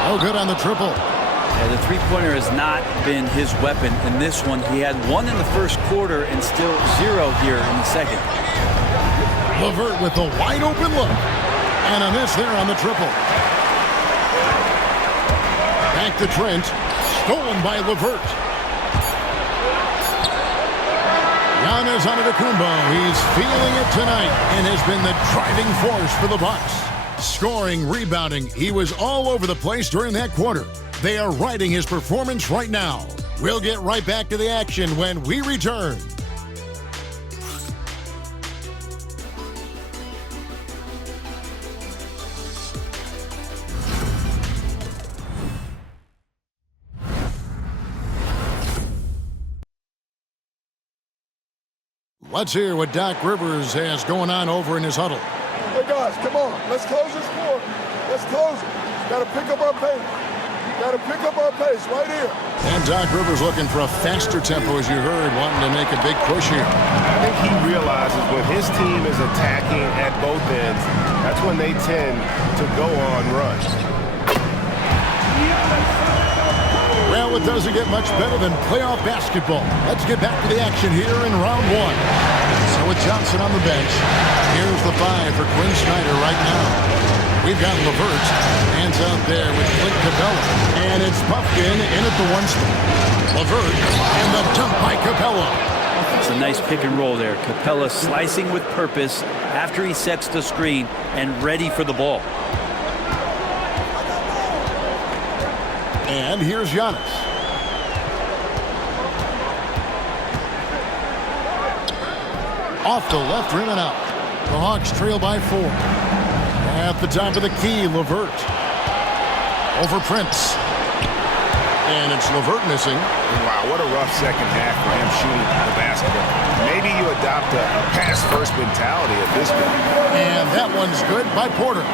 Oh, good on the triple. Yeah, the three-pointer has not been his weapon in this one. He had 1 in the first quarter and still 0 here in the second. LeVert with a wide open look. And a miss there on the triple. Back to Trent. Stolen by LeVert. Giannis Antetokounmpo. He's feeling it tonight and has been the driving force for the Bucks. Scoring, rebounding. He was all over the place during that quarter. They are riding his performance right now. We'll get right back to the action when we return. Let's hear what Doc Rivers has going on over in his huddle. Hey guys, come on. Let's close this quarter. Let's close it. Got to pick up our pace. Got to pick up our pace right here. And Doc Rivers looking for a faster tempo, as you heard, wanting to make a big push here. I think he realizes when his team is attacking at both ends, that's when they tend to go on runs. Well, it doesn't get much better than playoff basketball. Let's get back to the action here in round one. So with Johnson on the bench, here's the 5 for Quinn Snyder right now. We've got LeVert, hands out there with Clint Capella. And it's Buffkin in at the 1 spot. LeVert, and the dunk by Capella. It's a nice pick and roll there. Capella slicing with purpose after he sets the screen and ready for the ball. And here's Giannis. Off the left rim and out. The Hawks trail by 4. At the top of the key, LeVert. Over Prince. And it's LeVert missing. Wow, what a rough second half for him shooting the basketball. Maybe you adopt a pass-first mentality at this point. And that one's good by Porter.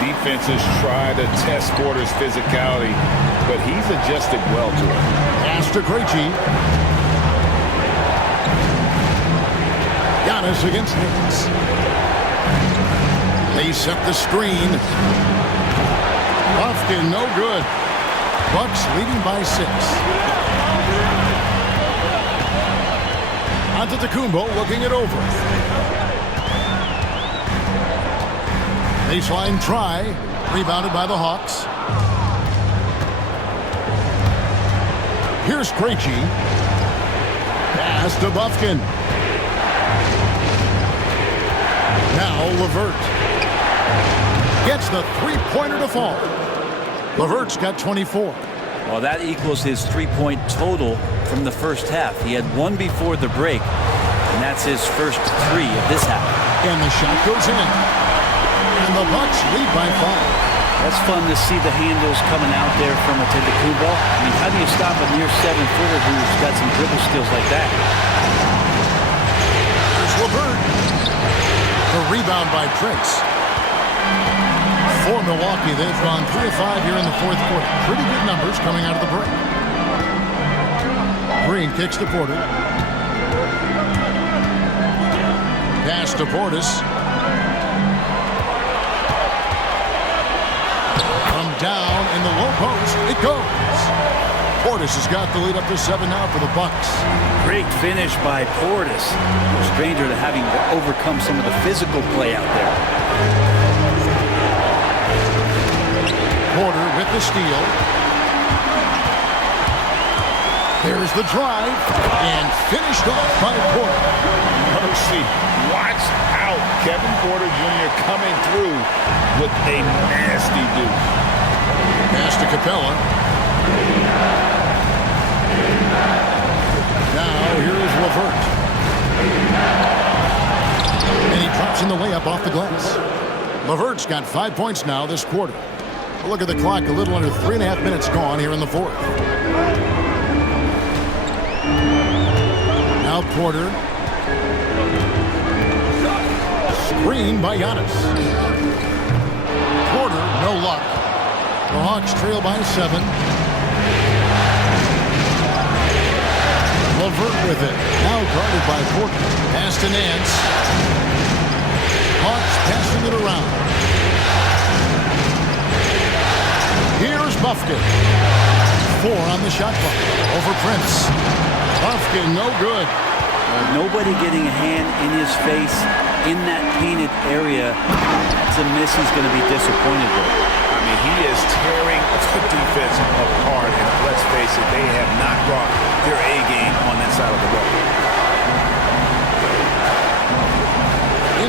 Defenses try to test Porter's physicality, but he's adjusted well to it. Pass to Krejci. Giannis against Knicks. They set the screen. Buffkin, no good. Bucks leading by 6. Antetokounmpo looking it over. Baseline try. Rebounded by the Hawks. Here's Krejci. Pass to Buffkin. Now LeVert. Gets the three-pointer to fall. LeVert's got 24. Well, that equals his three-point total from the first half. He had 1 before the break, and that's his first 3 of this half. And the shot goes in. And the Bucks lead by 5. That's fun to see the handles coming out there from Antetokounmpo. I mean, how do you stop a near 7-footer who's got some dribble skills like that? There's LeVert. The rebound by Prince. For Milwaukee, they've gone 3 of 5 here in the 4th quarter. Pretty good numbers coming out of the break. Green kicks to Porter. Pass to Portis. From down in the low post, it goes. Portis has got the lead up to 7 now for the Bucks. Great finish by Portis. No stranger to having to overcome some of the physical play out there. Porter with the steal. There's the drive, and finished off by Porter. Mercy. Watch out. Kevin Porter Jr. coming through with a nasty deuce. Pass to Capella. Now here's LeVert. And he drops in the layup off the glass. LeVert's got 5 points now this quarter. Look at the clock, a little under 3.5 minutes gone here in the 4th. Now Porter. Screen by Giannis. Porter, no luck. The Hawks trail by 7. LeVert with it. Now guarded by Porter. Pass to Nance. Hawks passing it around. Here's Buffkin. 4 on the shot clock. Over Prince. Buffkin, no good. Nobody getting a hand in his face in that painted area. That's a miss he's going to be disappointed with. I mean, he is tearing the defense apart, and let's face it, they have not brought their A game on that side of the ball.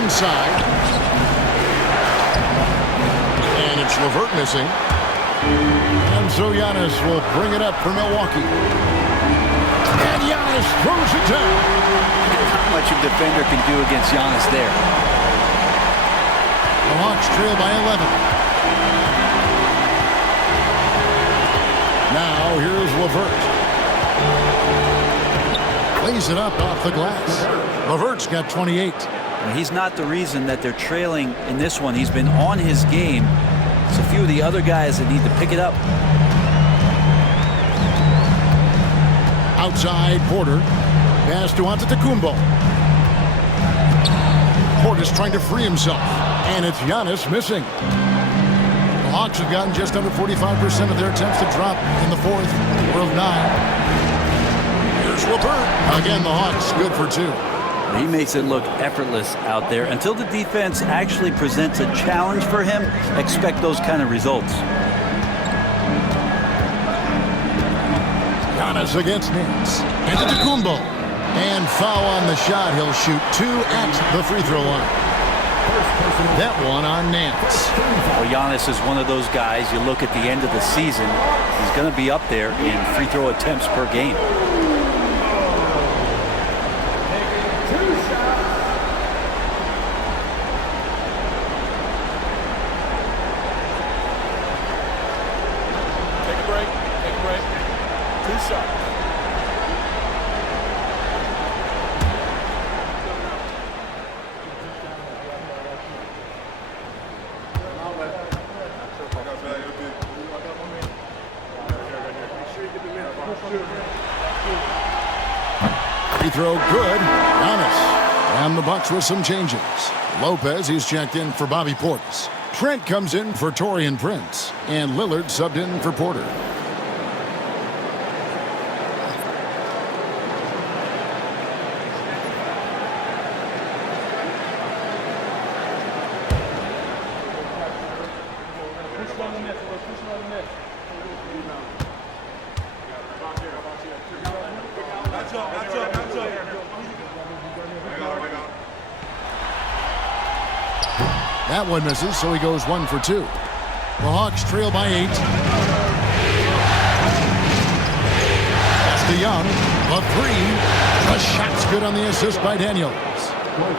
Inside. And it's LeVert missing. And so Giannis will bring it up for Milwaukee. And Giannis throws it down. Not much a defender can do against Giannis there. The Hawks trail by 11. Now here's LeVert. Lays it up off the glass. LeVert's got 28. He's not the reason that they're trailing in this one. He's been on his game. It's a few of the other guys that need to pick it up. Outside, Porter. Pass to Antetokounmpo. Porter's trying to free himself. And it's Giannis missing. The Hawks have gotten just under 45% of their attempts to drop in the fourth. We're of 9. Here's LeVert. Again, the Hawks good for 2. He makes it look effortless out there. Until the defense actually presents a challenge for him, expect those kind of results. Giannis against Nance. Antetokounmpo. And foul on the shot. He'll shoot 2 at the free throw line. That one on Nance. Well, Giannis is one of those guys, you look at the end of the season, he's going to be up there in free throw attempts per game. Free throw good. Giannis. And the Bucks with some changes. Lopez, he's checked in for Bobby Portis. Trent comes in for Taurean Prince. And Lillard subbed in for Porter. That one misses, so he goes 1 for 2. The Hawks trail by 8. That's to Young. A 3. The shot's good on the assist by Daniels.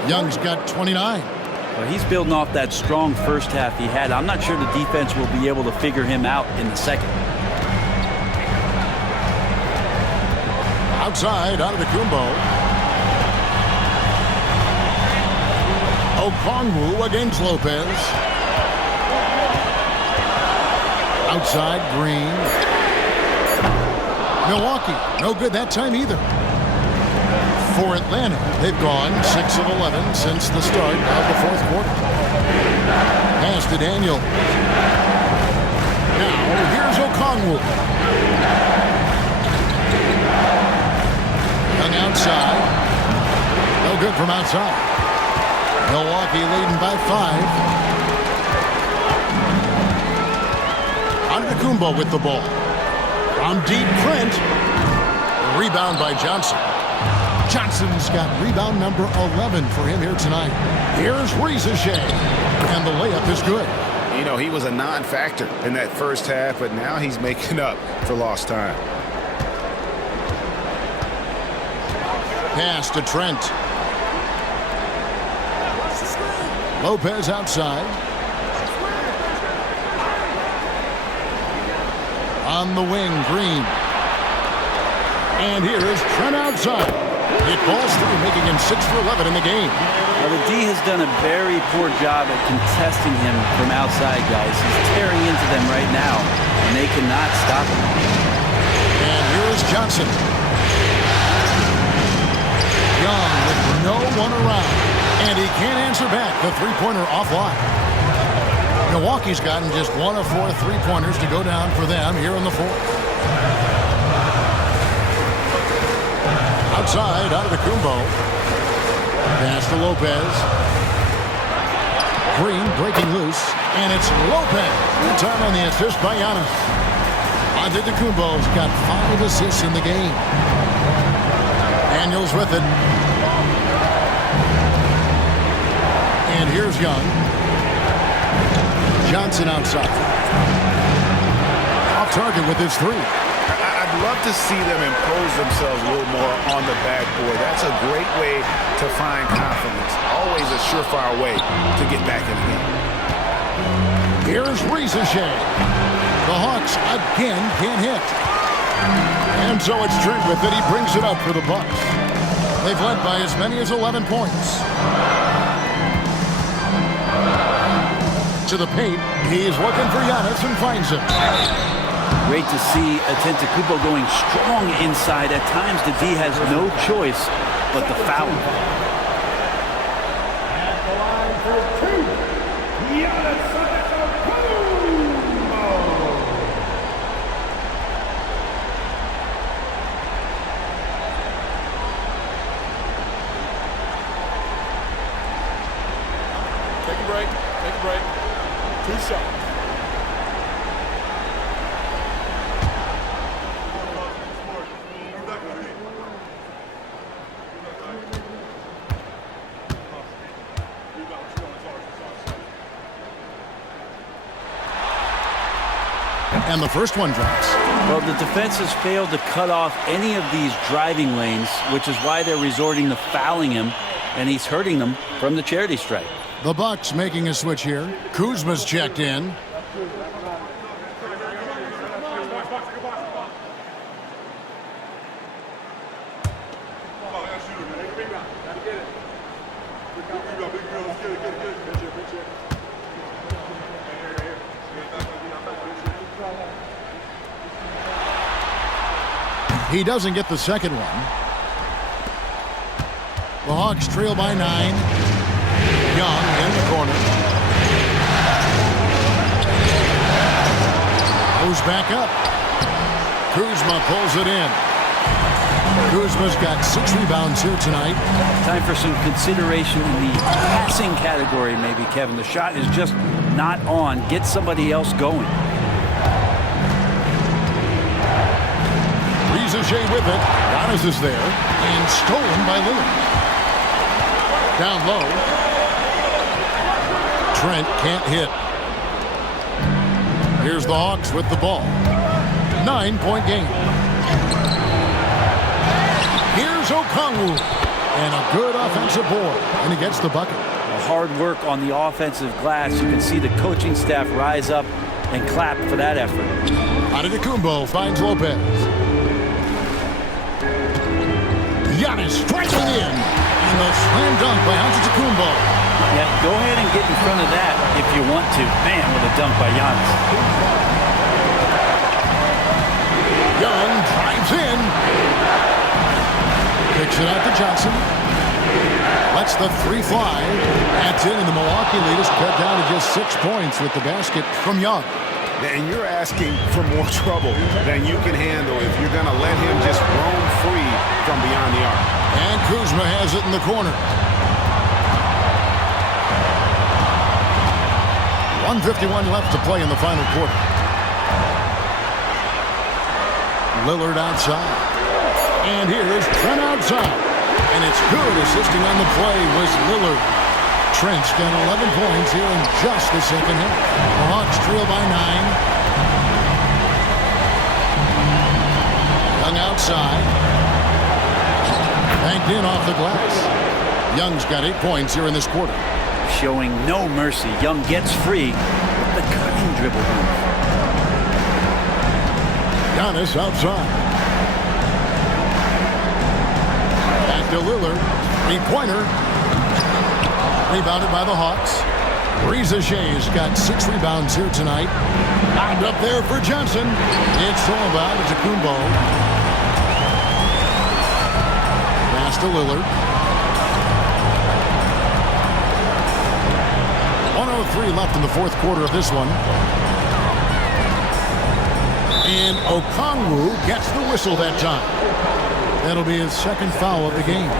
Young's got 29. Well, he's building off that strong first half he had. I'm not sure the defense will be able to figure him out in the second. Outside, Antetokounmpo. Okongwu against Lopez. Outside, Green. Milwaukee, no good that time either. For Atlanta, they've gone 6 of 11 since the start of the fourth quarter. Pass to Daniel. Now, here's Okongwu. Young outside. No good from outside. Milwaukee leading by 5. Antetokounmpo with the ball. From deep, Trent. Rebound by Johnson. Johnson's got rebound number 11 for him here tonight. Here's Risacher. And the layup is good. You know, he was a non-factor in that first half, but now he's making up for lost time. Pass to Trent. Lopez outside. On the wing, Green. And here is Trent outside. It falls through, making him 6 for 11 in the game. Now, the D has done a very poor job at contesting him from outside, guys. He's tearing into them right now, and they cannot stop him. And here is Johnson. Young with no one around. And he can't answer back. The three-pointer offline. Milwaukee's gotten just 1 of 4 three-pointers to go down for them here in the fourth. Outside, Antetokounmpo. Pass to Lopez. Green breaking loose. And it's Lopez. Good time on the assist by Giannis. Antetokounmpo's got 5 assists in the game. Daniels with it. And here's Young. Johnson outside. Off target with his 3. I'd love to see them impose themselves a little more on the backboard. That's a great way to find confidence. Always a surefire way to get back in the game. Here's Risacher. The Hawks again can't hit. And so it's Trent with it. He brings it up for the Bucks. They've led by as many as 11 points. To the paint. He's looking for Giannis and finds him. Great to see Antetokounmpo going strong inside. At times, the D has no choice but to foul. At the line for 2, Giannis Antetokounmpo. Take a break. Take a break. 2 shots. And the first one drops. Well, the defense has failed to cut off any of these driving lanes, which is why they're resorting to fouling him, and he's hurting them from the charity stripe. The Bucks making a switch here. Kuzma's checked in. He doesn't get the second one. The Hawks trail by 9. Young in the corner. Goes back up. Kuzma pulls it in. Kuzma's got 6 rebounds here tonight. Time for some consideration in the passing category, maybe, Kevin. The shot is just not on. Get somebody else going. Rizaje with it. Giannis is there. And stolen by Lillard. Down low. Trent can't hit. Here's the Hawks with the ball. 9-point game. Here's Okongwu. And a good offensive board. And he gets the bucket. Hard work on the offensive glass. You can see the coaching staff rise up and clap for that effort. Antetokounmpo finds Lopez. Giannis striking in. And the slam dunk by Antetokounmpo. Yeah, go ahead and get in front of that if you want to. Man, with a dunk by Giannis. Young drives in. Picks it out to Johnson. Lets the 3 fly. That's in, and the Milwaukee lead is cut down to just 6 points with the basket from Young. And you're asking for more trouble than you can handle if you're going to let him just roam free from beyond the arc. And Kuzma has it in the corner. 1:51 left to play in the final quarter. Lillard outside. And here is Trent outside. And it's good. Assisting on the play was Lillard. Trent's got 11 points here in just the second half. The Hawks trail by 9. Young outside. Banked in off the glass. Young's got 8 points here in this quarter. Showing no mercy. Young gets free with the cutting dribble move. Giannis outside. Back to Lillard. 3-pointer. Rebounded by the Hawks. Rizaje's got 6 rebounds here tonight. Knocked up there for Johnson. It's all about Antetokounmpo. Pass to Lillard. 1:03 left in the fourth quarter of this one. And Okongwu gets the whistle that time. That'll be his second foul of the game.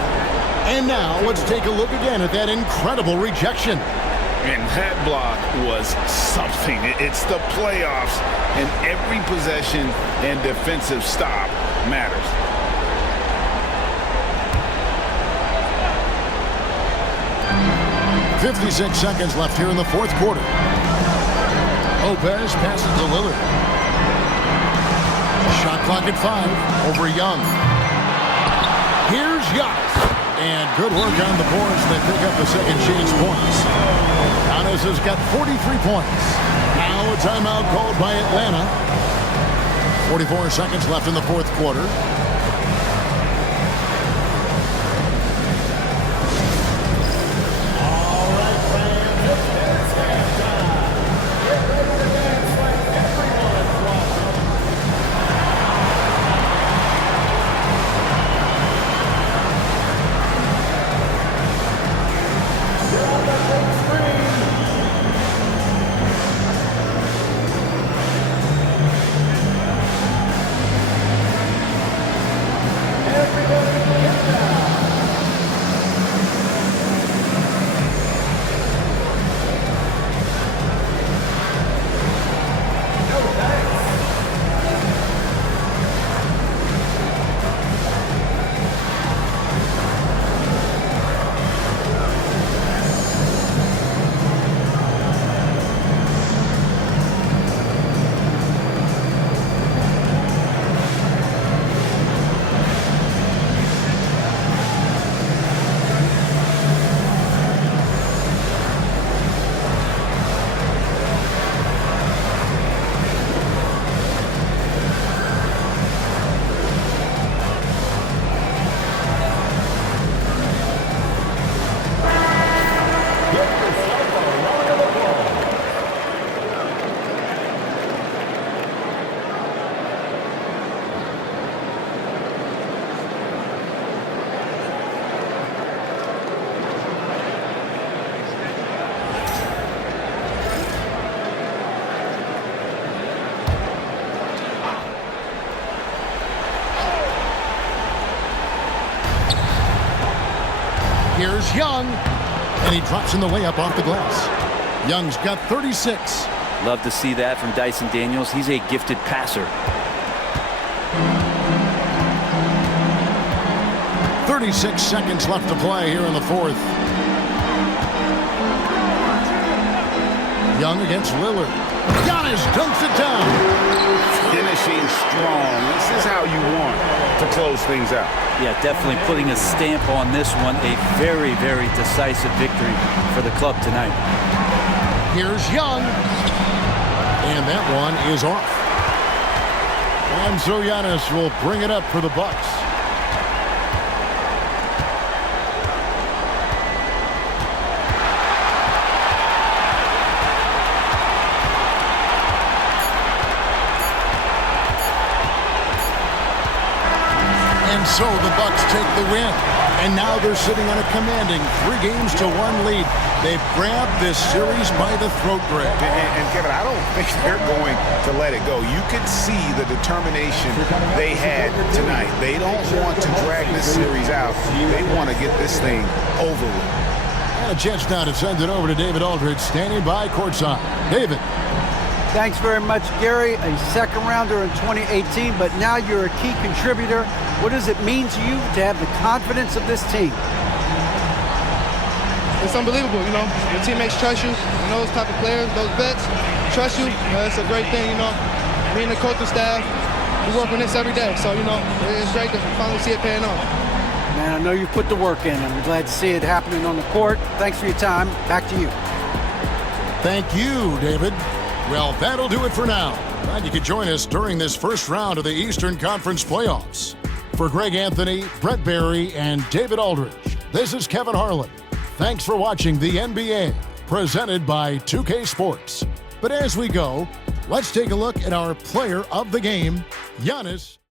And now let's take a look again at that incredible rejection. And that block was something. It's the playoffs, and every possession and defensive stop matters. .56 seconds left here in the fourth quarter. Lopez passes to Lillard. Shot clock at 5 over Young. Here's Giannis. And good work on the boards. They pick up the second chance points. Giannis has got 43 points. Now a timeout called by Atlanta. 44 seconds left in the fourth quarter. Here's Young, and he drops in the layup off the glass. Young's got 36. Love to see that from Dyson Daniels. He's a gifted passer. 36 seconds left to play here in the fourth. Young against Lillard. Giannis dunks it down. Finishing strong. This is how you want to close things out. Yeah, definitely putting a stamp on this one. A very, very decisive victory for the club tonight. Here's Young. And that one is off. And so Giannis will bring it up for the Bucks. And so the Bucks take the win. And now they're sitting on a commanding 3-1 lead. They've grabbed this series by the throat, Greg. And Kevin, I don't think they're going to let it go. You could see the determination they had tonight. They don't want to drag this series out. They want to get this thing over with. And a chance now to send it over to David Aldridge, standing by courtside. David. Thanks very much, Gary. A second rounder in 2018, but now you're a key contributor. What does it mean to you to have the confidence of this team? It's unbelievable, you know. Your teammates trust you, and those type of players, those vets, trust you. It's a great thing, you know. Me and the coaching staff, we work on this every day, so, you know, it's great to finally see it paying off. Man, I know you put the work in. I'm glad to see it happening on the court. Thanks for your time. Back to you. Thank you, David. Well, that'll do it for now. Glad you could join us during this first round of the Eastern Conference playoffs. For Greg Anthony, Brett Barry, and David Aldridge, this is Kevin Harlan. Thanks for watching the NBA, presented by 2K Sports. But as we go, let's take a look at our player of the game, Giannis